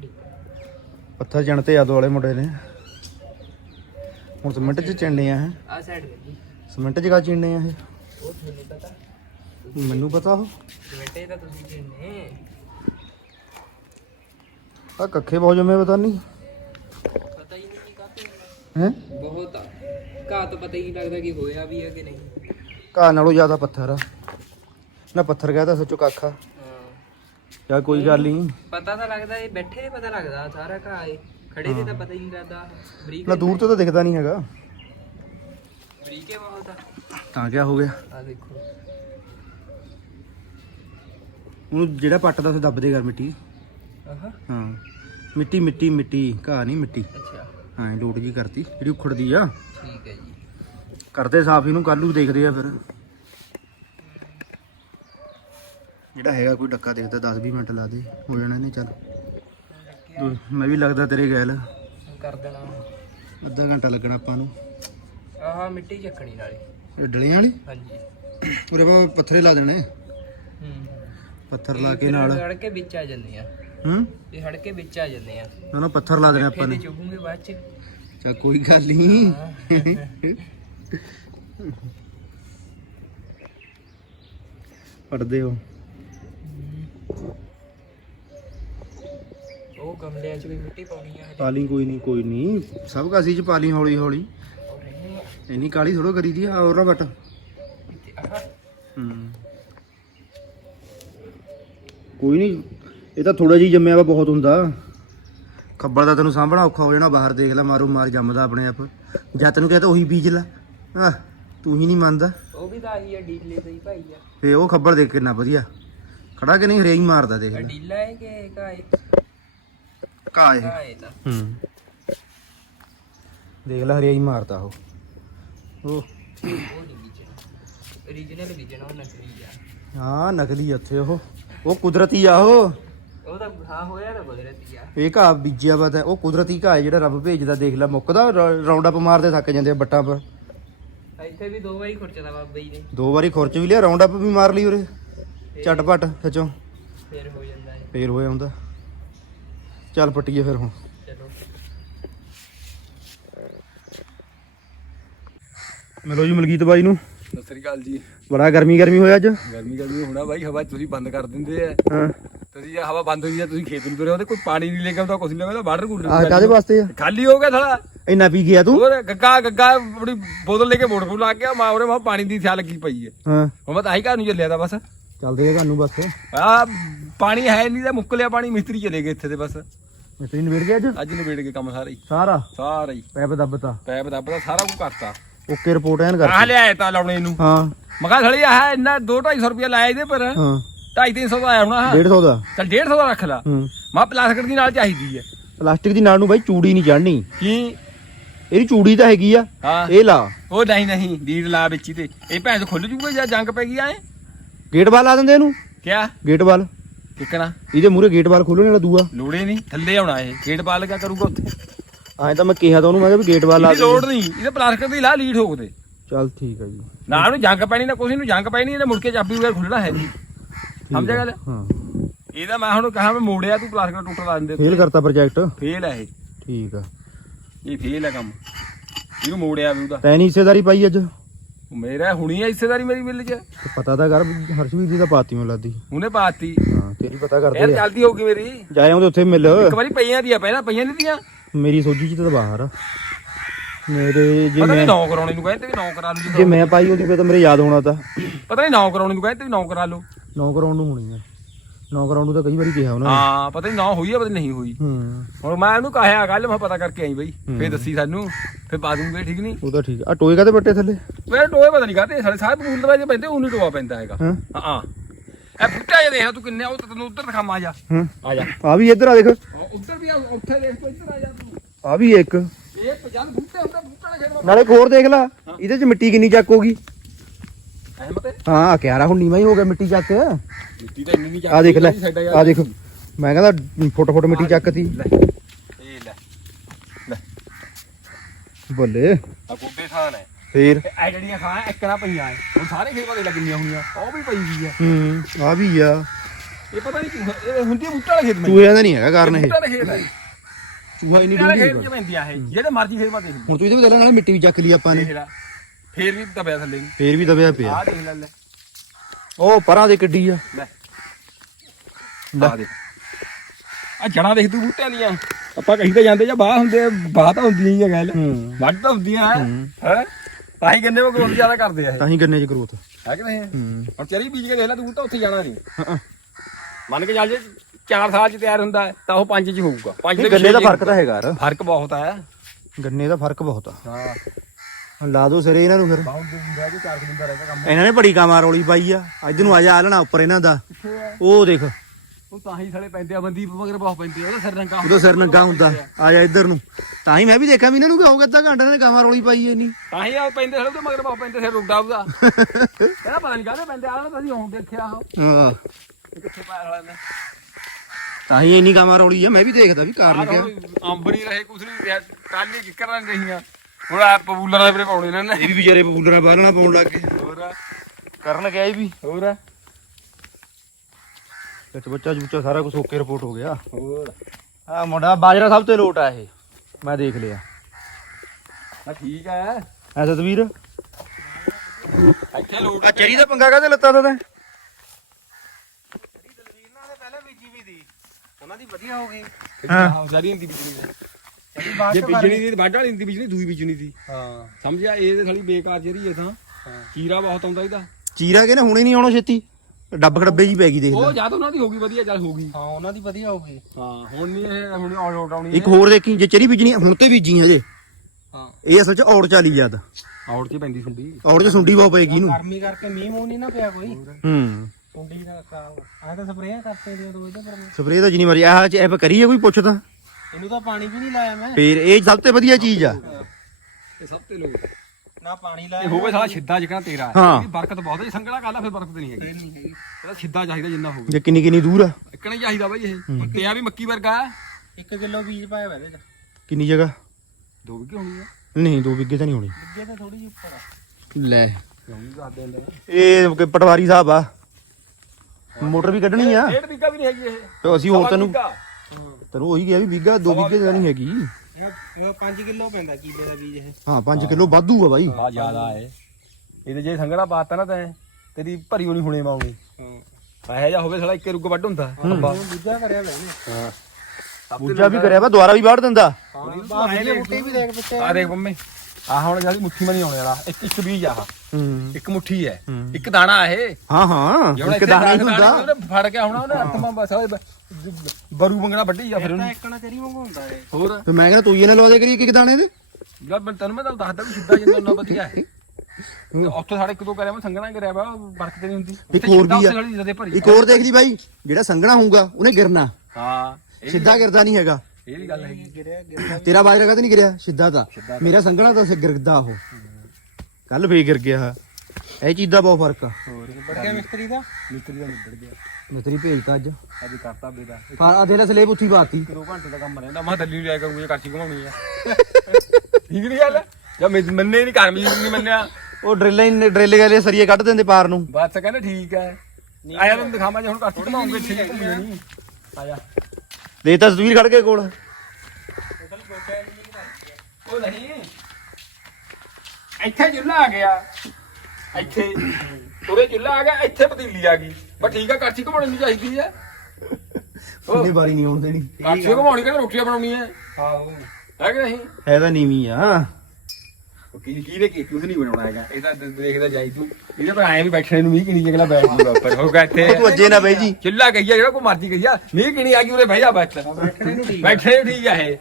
ਪੱਥਰ ਚਣ ਤੇ ਆਦੋ ਵਾਲੇ ਮੁੰਡੇ ਨੇ। ਹੁਣ ਸਿਮੈਂਟ ਚ ਚਿਣਨੇ ਆ ਇਹ। ਆ ਸਾਈਡ ਵੇਖੀ ਸਿਮੈਂਟ ਚ ਕਾ ਚਿਣਨੇ ਆ ਇਹ? ਉਹ ਤੁਹਾਨੂੰ ਪਤਾ। ਮੈਨੂੰ ਪਤਾ ਉਹ। ਤਾਂ ਤੁਸੀਂ ਆ ਕੱਖੇ ਬਹੁਤ ਜੰਮੇ ਪਤਾ ਨਹੀਂ। ਪਤਾ ਹੀ ਨਹੀਂ ਕਾਹਤੇ ਹੈ? ਬਹੁਤ ਆ। ਘਾਹ ਤੋਂ ਪਤਾ ਹੀ ਨਹੀਂ ਲੱਗਦਾ ਕਿ ਹੋਇਆ ਵੀ ਹੈ ਕਿ ਨਹੀਂ। ਘਾ ਨਾਲੋਂ ਜ਼ਿਆਦਾ ਪੱਥਰ ਆ। ਨਾ ਪੱਥਰ ਕਹਦਾ ਸੱਚੋ ਕੱਖਾ ਹਾਂ। ਜਾਂ ਕੋਈ ਗੱਲ ਨਹੀਂ ਪਤਾ ਤਾਂ ਲੱਗਦਾ ਇਹ ਬੈਠੇ ਦੇ ਪਤਾ ਲੱਗਦਾ ਸਾਰਾ ਘਾਹ ਇਹ ਖੜੇ ਦੇ ਤਾਂ ਪਤਾ ਹੀ ਨਹੀਂ ਲੱਗਦਾ। ਬਰੀਕ ਨਾ ਦੂਰ ਤੋਂ ਤਾਂ ਦਿਖਦਾ ਨਹੀਂ ਹੈਗਾ। ਬਰੀਕ ਹੈ ਬਹੁਤ ਤਾਂ। ਕਿਆ ਹੋ ਗਿਆ? ਆ ਦੇਖੋ। ਉਹਨੂੰ ਜਿਹੜਾ ਪੱਟਦਾ ਉੱਥੇ ਦੱਬ ਦੇ ਕਰ ਮਿੱਟੀ। ਆਹਾ। ਹਾਂ। ਮਿੱਟੀ ਮਿੱਟੀ ਮਿੱਟੀ। ਘਾਹ ਨਹੀਂ ਮਿੱਟੀ। ਅੱਛਾ। ਹਾਂ ਲੋਟ ਜੀ ਕਰਤੀ। ਜਿਹੜੀ ਉਖੜਦੀ ਆ। ਠੀਕ ਹੈ ਜੀ। ਕਰਦੇ ਸਾਫ਼ ਇਹਨੂੰ ਕੱਲੂ ਦੇਖਦੇ ਆ ਫਿਰ। ਜਿਹੜਾ ਹੈਗਾ ਕੋਈ ਡੱਕਾ ਦੇਖਦਾ 10 20 ਮਿੰਟ ਲਾ ਦੇ ਹੋ ਜਾਣਾ ਨਹੀਂ ਚੱਲ। ਦੋ- ਮੈਂ ਵੀ ਲੱਗਦਾ ਤੇਰੇ ਗੈਲ। ਕਰ ਦੇਣਾ। ਅੱਧਾ ਘੰਟਾ ਲੱਗਣਾ ਆਪਾਂ ਨੂੰ। ਆਹਾ ਮਿੱਟੀ ਚੱਕਣੀ ਨਾਲੇ। ਇਹ ਡਲੀਆਂ ਵਾਲੀ? ਹਾਂਜੀ। ਉਰੇ ਬਾ ਪੱਥਰੇ ਲਾ ਦੇਣੇ। ਹੂੰ। ਪੱਥਰ ਲਾ ਕੇ ਨਾਲ। ਹੜ ਕੇ ਵਿੱਚ ਆ ਜਾਂਦੇ ਆ। ਹੂੰ? ਇਹ ਹੜ ਕੇ ਵਿੱਚ ਆ ਜਾਂਦੇ ਆ। ਨਾ ਨਾ ਪੱਥਰ ਲਾ ਦੇਣੇ ਆਪਾਂ ਨੇ। ਚੁਗੂਗੇ ਬਾਅਦ ਚ। ਚਾ ਕੋਈ ਗੱਲ ਨਹੀਂ ਪੜਦੇ ਹੋ। ਉਹ ਗਮਲਿਆਂ 'ਚ ਵੀ ਮਿੱਟੀ ਪਾਉਣੀ ਆ ਹਜੇ। ਪਾਲੀ ਕੋਈ ਨਹੀਂ ਕੋਈ ਨਹੀਂ। ਸਭ ਕਾਸੀ ਚ ਪਾਲੀ ਹੌਲੀ ਹੌਲੀ। ਇੰਨੀ ਕਾਲੀ ਥੋੜੋ ਕਰੀ ਦੀ ਆ ਔਰ ਨਾ ਬਟ ਤੇ ਆਹਾ। ਹੂੰ। ਕੋਈ ਨਹੀਂ ਇਹ ਤਾਂ ਥੋੜਾ ਜਿਹਾ ਜੰਮਿਆ ਵਾ ਬਹੁਤ ਹੁੰਦਾ। ਖੱਬਲ ਦਾ ਤੈਨੂੰ ਸਾਂਭਣਾ ਔਖਾ ਹੋ ਜਾਣਾ ਬਾਹਰ ਦੇਖ ਲੈ ਮਾਰੂ ਮਾਰ ਜੰਮਦਾ ਆਪਣੇ ਆਪ। ਜਾਂ ਤੈਨੂੰ ਕਹਤਾ ਉਹੀ ਬੀਜ ਲੈ। ਆ ਤੂੰ ਹੀ ਨਹੀਂ ਮੰਨਦਾ। ਉਹ ਵੀ ਤਾਂ ਆਹੀ ਆ ਡੀਲੇ ਹੀ ਭਾਈ ਆ। ਫੇ ਉਹ ਖੱਬਲ ਦੇਖ ਕਿੰਨਾ ਵਧੀਆ। ਖੜਾ ਕਿ ਨਹੀਂ ਹਰੇਕ ਹੀ ਮਾਰਦਾ ਦੇਖ ਲੈ। ਡੀਲਾ ਹੈ ਕਿ ਕਾਏ ਕਾ ਇਹ। ਤਾਂ। ਹੂੰ। ਦੇਖ ਲੈ ਹਰੇਕ ਹੀ ਮਾਰਦਾ ਉਹ। ਉਹ ਉਹ ਨਹੀਂ ਬੀਜਣਾ। ਓਰੀਜਨਲ ਬੀਜਣਾ ਉਹ ਨਕਲੀ ਆ। ਹਾਂ ਨਕਲੀ ਉੱਥੇ ਉਹ। ਉਹ ਕੁਦਰਤੀ ਆ ਉਹ। ਉਹ ਤਾਂ ਹਾਂ ਹੋਇਆ ਤਾਂ ਕੁਦਰਤੀ ਆ। ਇਹ ਘਾਹ ਬੀਜਿਆ ਵਾ ਤਾਂ ਉਹ ਕੁਦਰਤੀ ਘਾਹ ਹੈ ਜਿਹੜਾ ਰੱਬ ਭੇਜਦਾ ਦੇਖ ਲੈ ਮੁੱਕਦਾ ਰਾਉਂਡ ਅਪ ਮਾਰਦੇ ਥੱਕ ਜਾਂਦੇ ਆ ਬੱਟਾਂ ਪਰ। ਇੱਥੇ ਵੀ ਦੋ ਵਾਰੀ ਖਰਚਦਾ ਬਾਬਾ ਜੀ ਨੇ। ਦੋ ਵਾਰੀ ਖੁਰਚ ਵੀ ਲਿਆ ਰਾਉਂਡ ਅਪ ਵੀ ਮਾਰ ਲਈ ਉਰੇ। ਝਟਪਟ ਸੱਚੋਂ। ਫੇਰ ਹੋ ਜਾਂਦਾ ਹੈ ਫੇਰ ਹੋਇਆ ਹੁੰਦਾ ਚੱਲ ਪੱਟੀਏ ਫਿਰ ਹੁਣ। ਚਲੋ ਮਿਲੋ ਜੀ ਮਲਕੀਤ ਬਾਈ ਨੂੰ। ਸਤਿ ਸ੍ਰੀ ਅਕਾਲ ਜੀ। ਬੜਾ ਗਰਮੀ ਗਰਮੀ ਹੋਇਆ ਅੱਜ। ਗਰਮੀ ਗਰਮੀ ਹੋਣਾ ਬਾਈ ਹਵਾ ਤੁਸੀਂ ਬੰਦ ਕਰ ਦਿੰਦੇ ਆ। ਹਾਂ। ਤੁਸੀਂ ਜੇ ਹਵਾ ਬੰਦ ਹੋਈ ਆ ਤੁਸੀਂ ਖੇਤ ਨੂੰ ਤੁਰੇ ਹੋ ਤੇ ਕੋਈ ਪਾਣੀ ਨਹੀਂ ਲੈ ਕੇ ਆਉਂਦਾ ਕੁਛ ਨਹੀਂ ਲੱਗਦਾ ਵਾਟਰ ਕੂਲਰ ਆ ਕਾਦੇ ਵਾਸਤੇ ਆ? ਖਾਲੀ ਹੋ ਗਿਆ ਥੜਾ ਇੰਨਾ ਪੀ ਗਿਆ ਤੂੰ? ਹੋਰ ਗੱਗਾ ਗੱਗਾ ਆਪਣੀ ਬੋਤਲ ਲੈ ਕੇ ਮੋੜ ਫੂ ਲਾ ਗਿਆ ਮੈਂ ਉਹਰੇ ਮਾ ਪਾਣੀ ਦੀ ਥਿਆ ਲੱਗੀ ਪਈ ਹੈ ਹਾਂ। ਹੁਣ ਮੈਂ ਤਾਂ ਆਹੀ ਘਰ ਨੂੰ ਚੱਲਿਆ ਤਾਂ ਬਸ। ਚੱਲਦੇ ਆ ਤੁਹਾਨੂੰ ਬਸ। ਆ ਪਾਣੀ ਹੈ ਨਹੀਂ ਤਾਂ ਮੁੱਕ ਲਿਆ ਪਾਣੀ ਮਿਸਤਰੀ ਚਲੇ ਗਏ ਇੱਥੇ ਤੇ ਬਸ। ਮਿਸਤਰੀ ਨਵੇੜ ਗਿਆ ਅੱਜ? ਅੱਜ ਨਿਬੇੜ ਕੇ ਕੰਮ ਸਾਰਾ ਹੀ। ਸਾਰਾ? ਸਾਰਾ ਹੀ। ਪੈਪ ਦੱਬਤਾ। ਪੈਪ ਦੱਬਦਾ ਸਾਰਾ ਕੁਝ ਕਰਤਾ। ਓਕੇ ਰਿਪੋਰਟ ਐਨ ਕਰ ਆਹ ਲਿਆਇਆ ਤਾਂ ਲਾਉਣੇ ਨੂੰ ਹਾਂ। ਮੈਂ ਕਿਹਾ ਥੜੀ ਆਹ ਇੰਨਾ 2 250 ਰੁਪਏ ਲਾਇਆ ਇਹਦੇ ਪਰ। ਹਾਂ। 2.5 300 ਦਾ ਆਇਆ ਹੋਣਾ। ਆਹ। 150 ਦਾ। ਚੱਲ 150 ਦਾ ਰੱਖ ਲਾ। ਹੂੰ। ਮੈਂ ਪਲਾਸਟਿਕ ਦੀ ਨਾਲ ਚਾਹੀਦੀ ਹੈ। ਪਲਾਸਟਿਕ ਦੀ ਨਾਲ ਨੂੰ ਬਾਈ ਚੂੜੀ ਨਹੀਂ ਚੜਨੀ ਕੀ? ਇਹਦੀ ਚੂੜੀ ਤਾਂ ਹੈਗੀ ਆ। ਇਹ ਲਾ। ਉਹ ਨਹੀਂ ਨਹੀਂ। ਲੀਡ ਲਾ ਵਿੱਚ ਹੀ ਤੇ। ਇਹ ਭੈਣ ਤੋਂ ਖੁੱਲ ਜੂਗਾ ਜਾਂ ਜੰਗ ਪੈ ਗਈ ਐ? ਗੇਟ ਵਾਲ ਲਾ ਦਿੰਦੇ ਇਹਨੂੰ। ਕਿਆ? ਗੇਟ ਵਾਲ। ਕਿਕਣਾ ਇਹਦੇ ਮੂਰੇ ਗੇਟ ਵਾਲ ਖੋਲਣੇ ਵਾਲਾ ਦੂਆ। ਲੋੜੇ ਨਹੀਂ ਥੱਲੇ ਆਉਣਾ ਇਹ। ਗੇਟ ਪਾ ਲਗਾ ਕਰੂਗਾ ਉੱਥੇ। ਐਂ ਤਾਂ ਮੈਂ ਕਿਹਾ ਤਾਂ ਉਹਨੂੰ ਮੈਂ ਕਿਹਾ ਵੀ ਗੇਟ ਵਾਲ ਲਾ ਇਹਦੀ ਲੋੜ ਨਹੀਂ ਇਹਦੇ ਪਲਾਸਟਿਕ ਦੀ ਲਾ ਲੀਡ ਠੋਕਦੇ ਚੱਲ ਠੀਕ ਆ ਜੀ। ਨਾ ਉਹਨੂੰ ਜੰਗ ਪੈਣੀ ਨਾ ਕੁਛ ਨੂੰ ਜੰਗ ਪੈਣੀ ਇਹਨੇ ਮੁੜ ਕੇ ਚਾਬੀ ਵਗੈਰ ਖੁੱਲਣਾ ਹੈ ਨਹੀਂ। ਸਮਝਿਆ ਗੱਲ? ਹਾਂ। ਇਹਦਾ ਮੈਂ ਹੁਣ ਕਹਾ ਮੈਂ ਮੋੜਿਆ ਤੂੰ ਪਲਾਸਟਿਕ ਦਾ ਟੁੱਟ ਲਾ ਦਿੰਦੇ ਫੇਲ ਕਰਤਾ ਪ੍ਰੋਜੈਕਟ ਫੇਲ ਹੈ ਇਹ। ਠੀਕ ਆ। ਇਹ ਫੇਲ ਹੈ ਕੰਮ। ਇਹਨੂੰ ਮੋੜਿਆ ਵੀ ਉਹਦਾ। ਤੈਂ ਨੀ ਹਿੱਸੇਦਾਰੀ ਪਾਈ ਅੱਜ? ਮੇਰਾ ਹੁਣੀ ਹੈ ਹਿੱਸੇਦਾਰੀ ਮੇਰੀ ਮਿਲ ਚ। ਪਤਾ ਤਾਂ ਕਰ ਹਰਸ਼ਵੀਰ ਦੀ ਤਾਂ ਪਾਤੀ ਮੈਨੂੰ ਲੱਗਦੀ। ਉਹਨੇ ਪਾਤੀ। ਤੇਰੀ ਪਤਾ ਯਾਰ ਕਰਦੇ ਆ। ਚੱਲਦੀ ਹੋਊਗੀ ਮੇਰੀ। ਜਾਏ ਆਉਂਦੇ ਉੱਥੇ ਮਿਲ। ਇੱਕ ਵਾਰੀ ਪਈਆਂ ਦੀਆਂ ਪਹਿਲਾਂ ਪਈਆਂ ਨਹੀਂ ਦੀਆਂ ਮੇਰੀ ਸੋਝੀ ਚ ਤਾਂ ਬਾਹਰ ਆ। ਮੇਰੇ ਜੇ ਪਤਾ ਨਹੀਂ ਮੈਂ ਨੌ ਕਰਾਉਣੇ ਨੂੰ ਕਹਿੰਦੇ ਵੀ ਨੌ ਕਰਾ ਲੂ ਜੇ ਮੈਂ ਪਾਈ ਉਹਦੀ ਫਿਰ ਤਾਂ ਮੇਰੇ ਯਾਦ ਹੋਣਾ ਤਾਂ। ਪਤਾ ਨਹੀਂ ਨੌ ਕਰਾਉਣੇ ਨੂੰ ਕਹਿੰਦੇ ਵੀ ਨੌ ਕਰਾ ਲਓ। ਨੌ ਕਰਾਉਣ ਨੂੰ ਹੋਣੀ ਆ। ਨੌ ਕਰਾਉਣ ਨੂੰ ਤਾਂ ਕਈ ਵਾਰੀ ਕਿਹਾ ਉਹਨਾਂ ਨੇ। ਹਾਂ ਪਤਾ ਨਹੀਂ ਨੌ ਹੋਈ ਆ ਪਤਾ ਨਹੀਂ ਹੋਈ। ਹੂੰ। ਹੁਣ ਮੈਂ ਉਹਨੂੰ ਕਹਿਆ ਕੱਲ ਮੈਂ ਪਤਾ ਕਰਕੇ ਆਈ ਬਈ। ਫੇਰ ਦੱਸੀ ਸਾਨੂੰ ਫੇਰ ਪਾ ਦੂੰਗੇ ਠੀਕ ਨਹੀਂ ਉਹ ਤਾਂ ਠੀਕ ਆ। ਟੋਏ ਕਾਦੇ ਬੱਟੇ ਥੱਲੇ? ਮੇਰੇ ਟੋਏ ਪਤਾ ਨਹੀਂ ਕਾਤੇ ਸਾਡੇ ਸਾਹਿਬ ਬੂਲ ਦਵਾਈ ਪੈਂਦੇ ਉਹਨੂੰ ਟੋਆ ਪੈਂਦਾ ਹੈਗਾ। ਹਾਂ ਹਾਂ। ਇਹ ਬੁੱਟਾ ਜਿਹਾ ਦੇਖ ਤੂੰ ਕਿੰਨੇ ਉਹ ਤੈਨੂੰ ਉੱਧਰ ਦਿਖਾਵਾਂ ਜਾ। ਹਾਂ। ਆ ਜਾ। ਆ ਵੀ ਇੱਧਰ ਆ ਦੇਖ। ਉੱਧਰ ਵੀ ਆ, ਉੱਥੇ ਦੇਖ ਤੂੰ ਇੱਧਰ ਆ ਜਾ ਤੂੰ। ਆ ਵੀ ਇੱਕ। ਇਹ 50 ਬੂਟੇ ਹੁੰਦਾ ਬੂਟਾ ਨਾ ਛੱਡ ਨਾਲੇ ਇੱਕ ਹੋਰ ਦੇਖ ਲੈ ਇਹਦੇ ਚ ਮਿੱਟੀ ਕਿੰਨੀ ਚੱਕ ਹੋਗੀ ਅਹਿਮਤ ਹਾਂ ਕਿਆਰਾ ਹੁਣ ਨੀਵਾ ਹੀ ਹੋ ਗਿਆ ਮਿੱਟੀ ਚੱਕ। ਮਿੱਟੀ ਤਾਂ ਇੰਨੀ ਨਹੀਂ ਆ ਦੇਖ ਲੈ ਆ ਦੇਖ। ਮੈਂ ਕਹਿੰਦਾ ਫੁੱਟ ਫੁੱਟ ਮਿੱਟੀ ਚੱਕਤੀ ਇਹ ਲੈ। ਬੱਲੇ। ਆ ਗੋਡੇ ਥਾਨ ਹੈ ਫੇਰ? ਐ ਜਿਹੜੀਆਂ ਖਾਂ ਇੱਕ ਨਾ ਪਈਆਂ ਐ ਹੁਣ ਸਾਰੇ ਖੇਤ ਵਾਲੇ ਲੱਗਣੀਆਂ ਹੋਣੀਆਂ ਉਹ ਵੀ ਪਈ ਵੀ ਆ। ਹੂੰ ਆ ਵੀ ਆ। ਇਹ ਪਤਾ ਨਹੀਂ ਕਿਉਂ ਇਹ ਹੁੰਦੀ ਬੂਟਾ ਵਾਲਾ ਖੇਤ ਮੈਂ ਚੂਹਿਆਂ ਦਾ ਨਹੀਂ ਹੈਗਾ ਕਾਰਨ ਇਹ ਬੂਟਾ ਵਾਲਾ ਖੇਤ ਹੈ ਚੂਹਾ ਡੂੰਘੀ ਖੇਤ ਚ ਪੈਂਦੀਆਂ ਇਹ ਜਿਹੜੇ ਮਰਜ਼ੀ ਖੇਤ ਮਾ ਦੇਖ ਹੁਣ ਤੂੰ ਇਹਦੇ ਵਿੱਚ ਨਾਲ ਮਿੱਟੀ ਵੀ ਚੱਕ ਲਈ ਆਪਾਂ ਨੇ। ਲੈ ਫੇਰ ਵੀ ਦਬਿਆ ਥੱਲੇ ਨੂੰ। ਫੇਰ ਵੀ ਦਬਿਆ ਪਿਆ। ਆਹ ਦੇਖ ਲੈ ਲੈ। ਉਹ ਪਰਾਂ ਦੇ ਕਿੱਡੀ ਆ। ਲੈ। ਆ ਦੇ ਆ ਜਣਾ ਦੇਖ ਤੂੰ ਬੂਟਿਆਂ ਦੀਆਂ। ਆਪਾਂ ਕਹੀ ਤਾਂ ਜਾਂਦੇ ਜਾਂ ਬਾਹ ਹੁੰਦੇ ਆ, ਬਾਹ ਤਾਂ ਹੁੰਦੀਆਂ ਹੀ ਆ ਗੱਲ। ਵੱਢ ਤਾਂ ਹੁੰਦੀਆਂ ਹੈ। ਹੈ? ਤਾਂ ਹੀ ਗੰਨੇ ਉਹ ਗਰੋਥ ਜ਼ਿਆਦਾ ਕਰਦੇ ਆ ਇਹ। ਤਾਂ ਹੀ ਗੰਨੇ ਚ ਗਰੋਥ ਹੈ ਕਿ ਨਹੀਂ? ਹੂੰ। ਹੁਣ ਚਰੀ ਬੀਜ ਕੇ ਦੇਖ ਲੈ ਤੂੰ ਤਾਂ ਉੱਥੇ ਜਾਣਾ ਨਹੀਂ। ਮੰਨ ਕੇ ਚੱਲ ਜੇ 4 ਸਾਲ ਚ ਤਿਆਰ ਹੁੰਦਾ ਹੈ, ਤਾਂ ਉਹ 5 ਚ ਹੋਊਗਾ। 5 ਨਹੀਂ ਗੰਨੇ ਦਾ ਫ਼ਰਕ ਤਾਂ ਹੈਗਾ ਯਾਰ। ਫ਼ਰਕ ਬਹੁਤ ਹੈ ਗੰਨੇ ਦਾ ਫ਼ਰਕ ਬਹੁਤ ਆ। ਹਾਂ। ਲਾ ਦੋ ਸਿਰੇ ਇਹਨਾਂ ਨੂੰ ਫਿਰ। ਬਹੁਤ ਦਿਨ ਰਹਿ ਕੇ 4 ਦਿਨ ਦਾ ਰਹੇਗਾ ਕੰਮ। ਇਹਨਾਂ ਨੇ ਬੜੀ ਕਾਮਾਂ ਰੋਲੀ ਪਾਈ ਆ। ਇੱਧਰ ਨੂੰ ਆ ਜਾ ਆਲਣਾ ਉੱਪਰ ਇਹਨਾਂ ਦਾ। ਆ? ਉਹ ਦੇਖ। ਉਹ ਤਾਂ ਹੀ ਸਾਲੇ ਪੈਂਦੇ ਆ ਬੰਦੀ ਮਗਰ ਬਹੁਤ ਪੈਂਦੇ ਆ ਉਹਦਾ ਸਿਰ ਰੰਗਾ ਉਹਦਾ ਸਿਰ ਨੰਗਾ ਹੁੰਦਾ ਆ। ਜਾ ਇੱਧਰ ਨੂੰ। ਤਾਂ ਹੀ ਮੈਂ ਵੀ ਦੇਖਿਆ ਵੀ ਇਹਨਾਂ ਨੂੰ ਕਿਹਾ ਹੋਗਾ ਅੱਧਾ ਘੰਟਾ ਨੇ ਕਾਮਾਂ ਰੋਲੀ ਪਾਈ ਨਹੀਂ ਤਾਂ ਹੀ ਆ ਪੈਂਦੇ ਸਾਲੇ ਉਹਦੇ ਮਗਰ ਬਹੁਤ ਪੈਂਦੇ ਸਿਰ ਰੁੱਡਾ ਉਹਦਾ ਕਹਿੰਦਾ ਪਤਾ ਨਹੀਂ ਕਾਹਦੇ ਪੈਂਦੇ ਆ ਤਾਂ ਅਸੀਂ ਹੁਣ ਦੇਖਿਆ ਹਾਂ। ਕਿੱਥੇ ਪਾਇਆ ਸਾਲੇ ਨੇ ਤਾਂ ਹੀ ਇੰਨੀ ਕਾਮਾਂ ਰੋਲੀ ਆ ਮੈਂ ਵੀ ਦੇਖਦਾ ਵੀ ਕਾਰਨ ਕਿਆ। ਅੰਬ ਨਹੀਂ ਰਹੇ ਕੁਛ ਨਹੀਂ ਰਿਹਾ ਕੱਲ ਹੀ ਕਿੱਕਰਾਂ ਰਹੀਆਂ ਹੁਣ ਆ ਪਪੂਲਰਾਂ ਦੇ ਵੀਰੇ ਪਾਉਣੇ ਨੇ ਇਹ ਵੀ ਵਿਚਾਰੇ ਬੂਲਰਾਂ ਬਾਹਰਣਾ ਪਾਉਣ ਲੱਗ ਗਏ। ਹੋਰ ਕਰਨ ਗਿਆ ਵੀ ਹੋਰ ਵਿੱਚ ਬੱਚਾ ਜੁੱਚਾ ਸਾਰਾ ਕੁਝ ਓਕੇ ਰਿਪੋਰਟ ਹੋ ਗਿਆ। ਹੋਰ ਆ ਮੁੰਡਾ ਬਾਜਰਾ ਸਭ ਤੇ ਲੋਟ ਆ ਇਹ। ਮੈਂ ਦੇਖ ਲਿਆ। ਆ ਠੀਕ ਹੈ ਐ ਸਤਵੀਰ? ਇੱਥੇ ਲੋਟ ਆ ਚਰੀ ਦਾ ਪੰਗਾ ਕਾਹਦੇ ਲੱਤਾ ਤਾ ਤੈਂ? ਉਹਨਾਂ ਦੀ ਵਧੀਆ ਹੋ ਗਈ। ਹਾਂ। ਸਾਰੀ ਹੁੰਦੀ ਬਿਜਲੀ ਦੀ। ਜੇ ਬਿਜਲੀ ਦੀ ਵੱਢ ਵਾਲੀ ਹੁੰਦੀ ਬਿਜਲੀ ਦੂਈ ਬਿਜਲੀ ਦੀ। ਹਾਂ। ਸਮਝਿਆ? ਇਹ ਤੇ ਸਾਲੀ ਬੇਕਾਰ ਜਿਹੜੀ ਹੈ ਤਾਂ। ਕੀਰਾ ਬਹੁਤ ਆਉਂਦਾ ਇਹਦਾ। ਚੀਰਾ ਕੇ ਨਾ ਹੁਣੇ ਨਹੀਂ ਆਉਣਾ ਛੇਤੀ? ਡੱਬ ਖੜੱਬੇ ਜੀ ਪੈ ਗਈ ਦੇਖ ਉਹ ਲੈ। ਜਦ ਉਹਨਾਂ ਦੀ ਹੋ ਗਈ ਵਧੀਆ ਚੱਲ ਹੋ ਗਈ। ਹਾਂ ਉਹਨਾਂ ਦੀ ਵਧੀਆ ਹੋ ਗਈ। ਹਾਂ ਹੁਣ ਨਹੀਂ ਇਹ ਹੁਣ ਆਉਟ ਆਉਣੀ ਇੱਕ ਹੋਰ ਦੇਖੀ ਜੇ ਚਰੀ ਬੀਜਣੀ ਹੁਣ ਤੇ ਬੀਜੀ ਹਜੇ। ਹਾਂ। ਇਹ ਅਸਲ ਚ ਔੜ ਚਾਲੀ ਜਦ ਆਉਟ 'ਚ ਪੈਂਦੀ ਸੁੰਡੀ। ਔੜ ਚ ਸੁੰਡੀ ਬਹੁਤ ਪਏਗੀ ਇਹਨੂੰ। ਗਰਮੀ ਕਰਕੇ ਮੀਂਹ ਮੂੰਹ ਨਹੀਂ ਨਾ ਪਿਆ ਕੋਈ। ਹੂੰ। ਕੁੰਡੀ ਦਾ ਖਰਾਬ ਆ ਤਾਂ ਸਪਰੇਆਂ ਕਰਤੇ ਦਿਓ ਦੋ ਇਹਦੇ ਪਰ ਸਪਰੇਅ ਤਾਂ ਜਿੰਨੀ ਮਰਜ਼ੀ ਆਹ ਚ ਐਪ ਕਰੀਏ ਕੋਈ ਪੁੱਛ ਤਾਂ? ਇਹਨੂੰ ਤਾਂ ਪਾਣੀ ਵੀ ਨਹੀਂ ਲਾਇਆ ਮੈਂ। ਫੇਰ ਇਹ ਸਭ ਤੋਂ ਵਧੀਆ ਚੀਜ਼ ਆ। ਇਹ ਸਭ ਤੇ ਲੋਕ ਨਾ ਪਾਣੀ ਇਹ ਹੋਵੇ ਸਾਲਾ ਸਿੱਧਾ ਜਿਕਣਾ ਤੇਰਾ ਹਾਂ। ਇਹਦੀ ਬਰਕਤ ਬਹੁਤ ਹੈ ਜੇ ਸੰਗਣਾ ਕਾਲਾ ਫਿਰ ਬਰਕਤ ਨਹੀਂ ਹੈਗੀ। ਨਹੀਂ ਹੈਗੀ। ਇਹਦਾ ਸਿੱਧਾ ਚਾਹੀਦਾ ਜਿੰਨਾ ਹੋਵੇ ਜੇ ਕਿੰਨੀ ਕਿੰਨੀ ਦੂਰ ਆ? ਇਕਣਾ ਹੀ ਚਾਹੀਦਾ ਬਾਈ ਇਹ। ਤੇ ਆ ਵੀ ਮੱਕੀ ਵਰਗਾ ਹੈ। 1 ਕਿਲੋ ਬੀਜ ਪਾਇਆ ਵਾ ਇਹਦੇ ਚ। ਕਿੰਨੀ ਜਗ੍ਹਾ? ਦੋ ਵੀ ਹੋਣੀ ਆ? ਨਹੀਂ ਦੋ ਵਿੱਗੇ ਤਾਂ ਨਹੀਂ ਹੋਣੀ। ਅੱਗੇ ਤਾਂ ਥੋੜੀ ਜਿਹੀ ਉੱਪਰ ਆ। ਲੈ। ਇਹ ਕਿ ਪਟਵਾਰੀ ਸਾਹਿਬ ਆ। ਮੋਟਰ ਵੀ ਕੱਢਣੀ ਆ। ਡੇਢ ਵੀ ਨਹੀਂ ਹੈਗੀ ਇਹ। ਤੇ ਅਸੀਂ ਹੋਰ ਤੈਨੂੰ। ਤੈਨੂੰ ਉਹੀ ਗਿਆ ਵੀ ਵਿੱਗਾ ਦੋ ਵਿੱਗੇ ਤਾਂ ਨਹੀਂ ਹੈਗੀ। ਇਹ 5 ਕਿਲੋ ਪੈਂਦਾ ਕੀਲੇ ਦਾ ਬੀਜ ਇਹ। ਹਾਂ 5 ਕਿਲੋ ਵਾਧੂ ਆ ਬਾਈ। ਆ ਜ਼ਿਆਦਾ ਹੈ ਇਹਦੇ ਜੇ ਸੰਗਣਾ ਪਾਤਾ ਨਾ ਤੈਂ ਤੇਰੀ ਭਰੀ ਹੋਣੀ ਹੁਣੇ ਮਾਉਣੀ ਹਾਂ। ਇਹੋ ਜਿਹਾ ਹੋਵੇ ਸਾਲਾ ਇੱਕੇ ਰੁੱਗ ਵੱਢ ਹੁੰਦਾ ਅੱਬਾ ਦੂਜਾ ਕਰਿਆ ਵਾ ਇਹਨੇ। ਹਾਂ। ਦੂਜਾ ਵੀ ਕਰਿਆ ਵਾ ਦੁਬਾਰਾ ਵੀ ਵਾੜ ਦਿੰਦਾ। ਹਾਂ ਬਾਹਰ ਬੂਟੇ ਵੀ ਦੇਖ ਪਿੱਛੇ ਆ। ਦੇਖ ਮੰਮੀ। ਆ ਹੁਣ ਜਿਹੜੀ ਮੁੱਠੀ ਮਣੀ ਆਉਣੇ ਵਾਲਾ ਇੱਕ ਇੱਕ ਬੀਜ ਆ ਹੂੰ। ਇੱਕ ਮੁੱਠੀ ਹੈ। ਇੱਕ ਦਾਣਾ ਇਹ। ਹਾਂ ਹਾਂ ਇੱਕ ਦਾਣਾ ਹੀ ਹੁੰਦਾ। ਫੜ ਕੇ ਆਉਣਾ ਉਹਨੇ ਹੱਥਾਂ ਬਸ ਆਏ ਬ- ਬਰੂ ਮੰਗਣਾ ਵੱਢੀ ਜਾ ਫਿਰ ਉਹਨੂੰ। ਇੱਕਣਾ ਤੇਰੀ ਵਾਂਗੂ ਹੁੰਦਾ ਇਹ। ਹੋਰ? ਤੇ ਮੈਂ ਕਹਿੰਦਾ ਤੂੰ ਇਹਨੇ ਲਵਾ ਦੇ ਕਰੀ ਇੱਕ ਇੱਕ ਦਾਣੇ ਦੇ। ਯਾਰ ਮੈਂ ਤੈਨੂੰ ਮੈਂ ਤਾਂ ਦੱਸਦਾ ਵੀ ਸਿੱਧਾ ਜਿੰਨਾ ਉਹਨਾਂ ਵਧੀਆ ਹੈ। ਤੇ ਉੱਥੇ ਸਾਡੇ ਇੱਕ ਦੋ ਕਰਿਆ ਮੈਂ ਸੰਗਣਾ ਕਰਿਆ ਵਾ ਬਰਕਤ ਨਹੀਂ ਹੁੰਦੀ। ਇੱਕ ਹੋਰ ਵੀ ਆ। ਇੱਕ ਹੋਰ ਦੇਖ ਲਈ ਬਾਈ ਜਿਹੜਾ ਸੰਘਣਾ ਹੋਊਗਾ ਉਹਨੇ ਗਿਰਨਾ। ਹਾਂ ਸਿੱਧਾ ਗਿਰਦਾ ਨਹੀਂ ਹੈਗਾ। ਇਹ ਵੀ ਗੱਲ ਹੈਗੀ ਗਿਰਿਆ ਗਿਰਿਆ ਤੇਰਾ ਬਾਜਰਾ ਕਦੇ ਨਹੀਂ ਗਿਰਿਆ? ਸਿੱਧਾ ਤਾਂ। ਮੇਰਾ ਸੰਘਣਾ ਤਾਂ ਸੇ ਗਿਰਦਾ ਉਹ। ਕੱਲ ਫੇਰ ਗਿਰ ਗਿਆ ਇਹ ਚੀਜ਼ ਦਾ ਬਹੁਤ ਫ਼ਰਕ ਆ। ਹੋਰ ਨਿਬੜ ਗਿਆ ਮਿਸਤਰੀ ਦਾ? ਮਿੱਤਰੀ ਦਾ ਨਿਬੜ ਗਿਆ। ਮਿੱਤਰੀ ਭੇਜਤਾ ਅੱਜ। ਅੱਜ ਕਰਤਾ ਬੇਦਾ ਆ ਆ ਦੇ ਲੈ ਸਲੇਬ ਉੱਥੀ ਬਾਤੀ ਦੋ ਘੰਟੇ ਦਾ ਕੰਮ ਰਹਿੰਦਾ। ਮੈਂ ਦਿੱਲੀ ਲਿਆ ਕਰੂੰਗਾ ਕਾਠੀ ਘਮਾਉਣੀ ਆ। ਠੀਕ ਨਹੀਂ ਗੱਲ? ਜਾਂ ਮੈਂ ਮੰਨੇ ਨਹੀਂ ਕਰ ਮਜੀਦ ਨਹੀਂ ਮੰਨਿਆ। ਉਹ ਡਰਿੱਲ ਡਰਿੱਲ ਗਾਲੇ ਸਰੀਏ ਕੱਢ ਦਿੰਦੇ ਪਾਰ ਨੂੰ। ਬਸ ਕਹਿੰਦਾ ਠੀਕ ਹੈ ਆਇਆ ਤੈਨੂੰ ਦਿਖਾਵਾਂ ਜੇ ਹੁਣ ਕਾਠੀ ਘਮਾਉਂਗੇ ਠੀਕ ਘੁੰਮੀ ਨਹੀਂ ਆਇਆ ਦੇ ਤਾਂ ਤਸਵੀਰ ਖੜ ਕੇ ਕੋਲ। ਉਹ ਨਹੀਂ ਇੱਥੇ ਜੁੱਲਾ ਆ ਗਿਆ। ਇੱਥੇ ਉਹਦੇ ਚੁੱਲ੍ਹਾ ਆ ਗਿਆ ਇੱਥੇ ਪਤੀਲੀ ਆ ਗਈ। ਬਸ ਠੀਕ ਆ ਕਾਠੀ ਘਮਾਉਣੀ ਨਹੀਂ ਚਾਹੀਦੀ ਹੈ ਇੰਨੀ ਵਾਰੀ ਨਹੀਂ ਆਉਣ ਦੇਣੀ। ਕਾਠੀ ਘਮਾਉਣੀ ਕਹਿੰਦੇ ਰੋਟੀਆਂ ਬਣਾਉਣੀਆਂ? ਆਹੋ। ਹੈ ਕਿ ਨਹੀਂ? ਹੈ ਤਾਂ ਨੀਵੀਂ ਆ। ਕੀ ਕੀ ਨੇ ਕੀ ਕੁਝ ਨਹੀਂ ਬਣਾਉਣਾ ਹੈਗਾ। ਇਹ ਤਾਂ ਦੇ- ਦੇਖਦਾ ਜਾਈ ਤੂੰ। ਇਹਦੇ ਪਰ ਆਏ ਵੀ ਬੈਠਣੇ ਨੂੰ ਮੀਂਹ ਕਿਣੀ ਅਗਲਾ ਬੈਠ ਜੂਗਾ ਉੱਪਰ। ਹੋਗਾ ਇੱਥੇ ਤੂੰ ਅੱਜੇ ਨਾ ਬਈ ਜੀ। ਚੁੱਲ੍ਹਾ ਗਈ ਆ ਜਿਹੜਾ ਕੋਈ ਮਰਜ਼ੀ ਗਈ ਆ। ਮੀਂਹ ਕਿਣੀ ਆ ਗਈ ਉਰੇ ਬਹਿ ਜਾ ਬੈਠ। ਬੈਠਣੇ ਨੂੰ ਠੀਕ ਬੈਠੇ ਨੂੰ ਠੀਕ ਆ ਇਹ।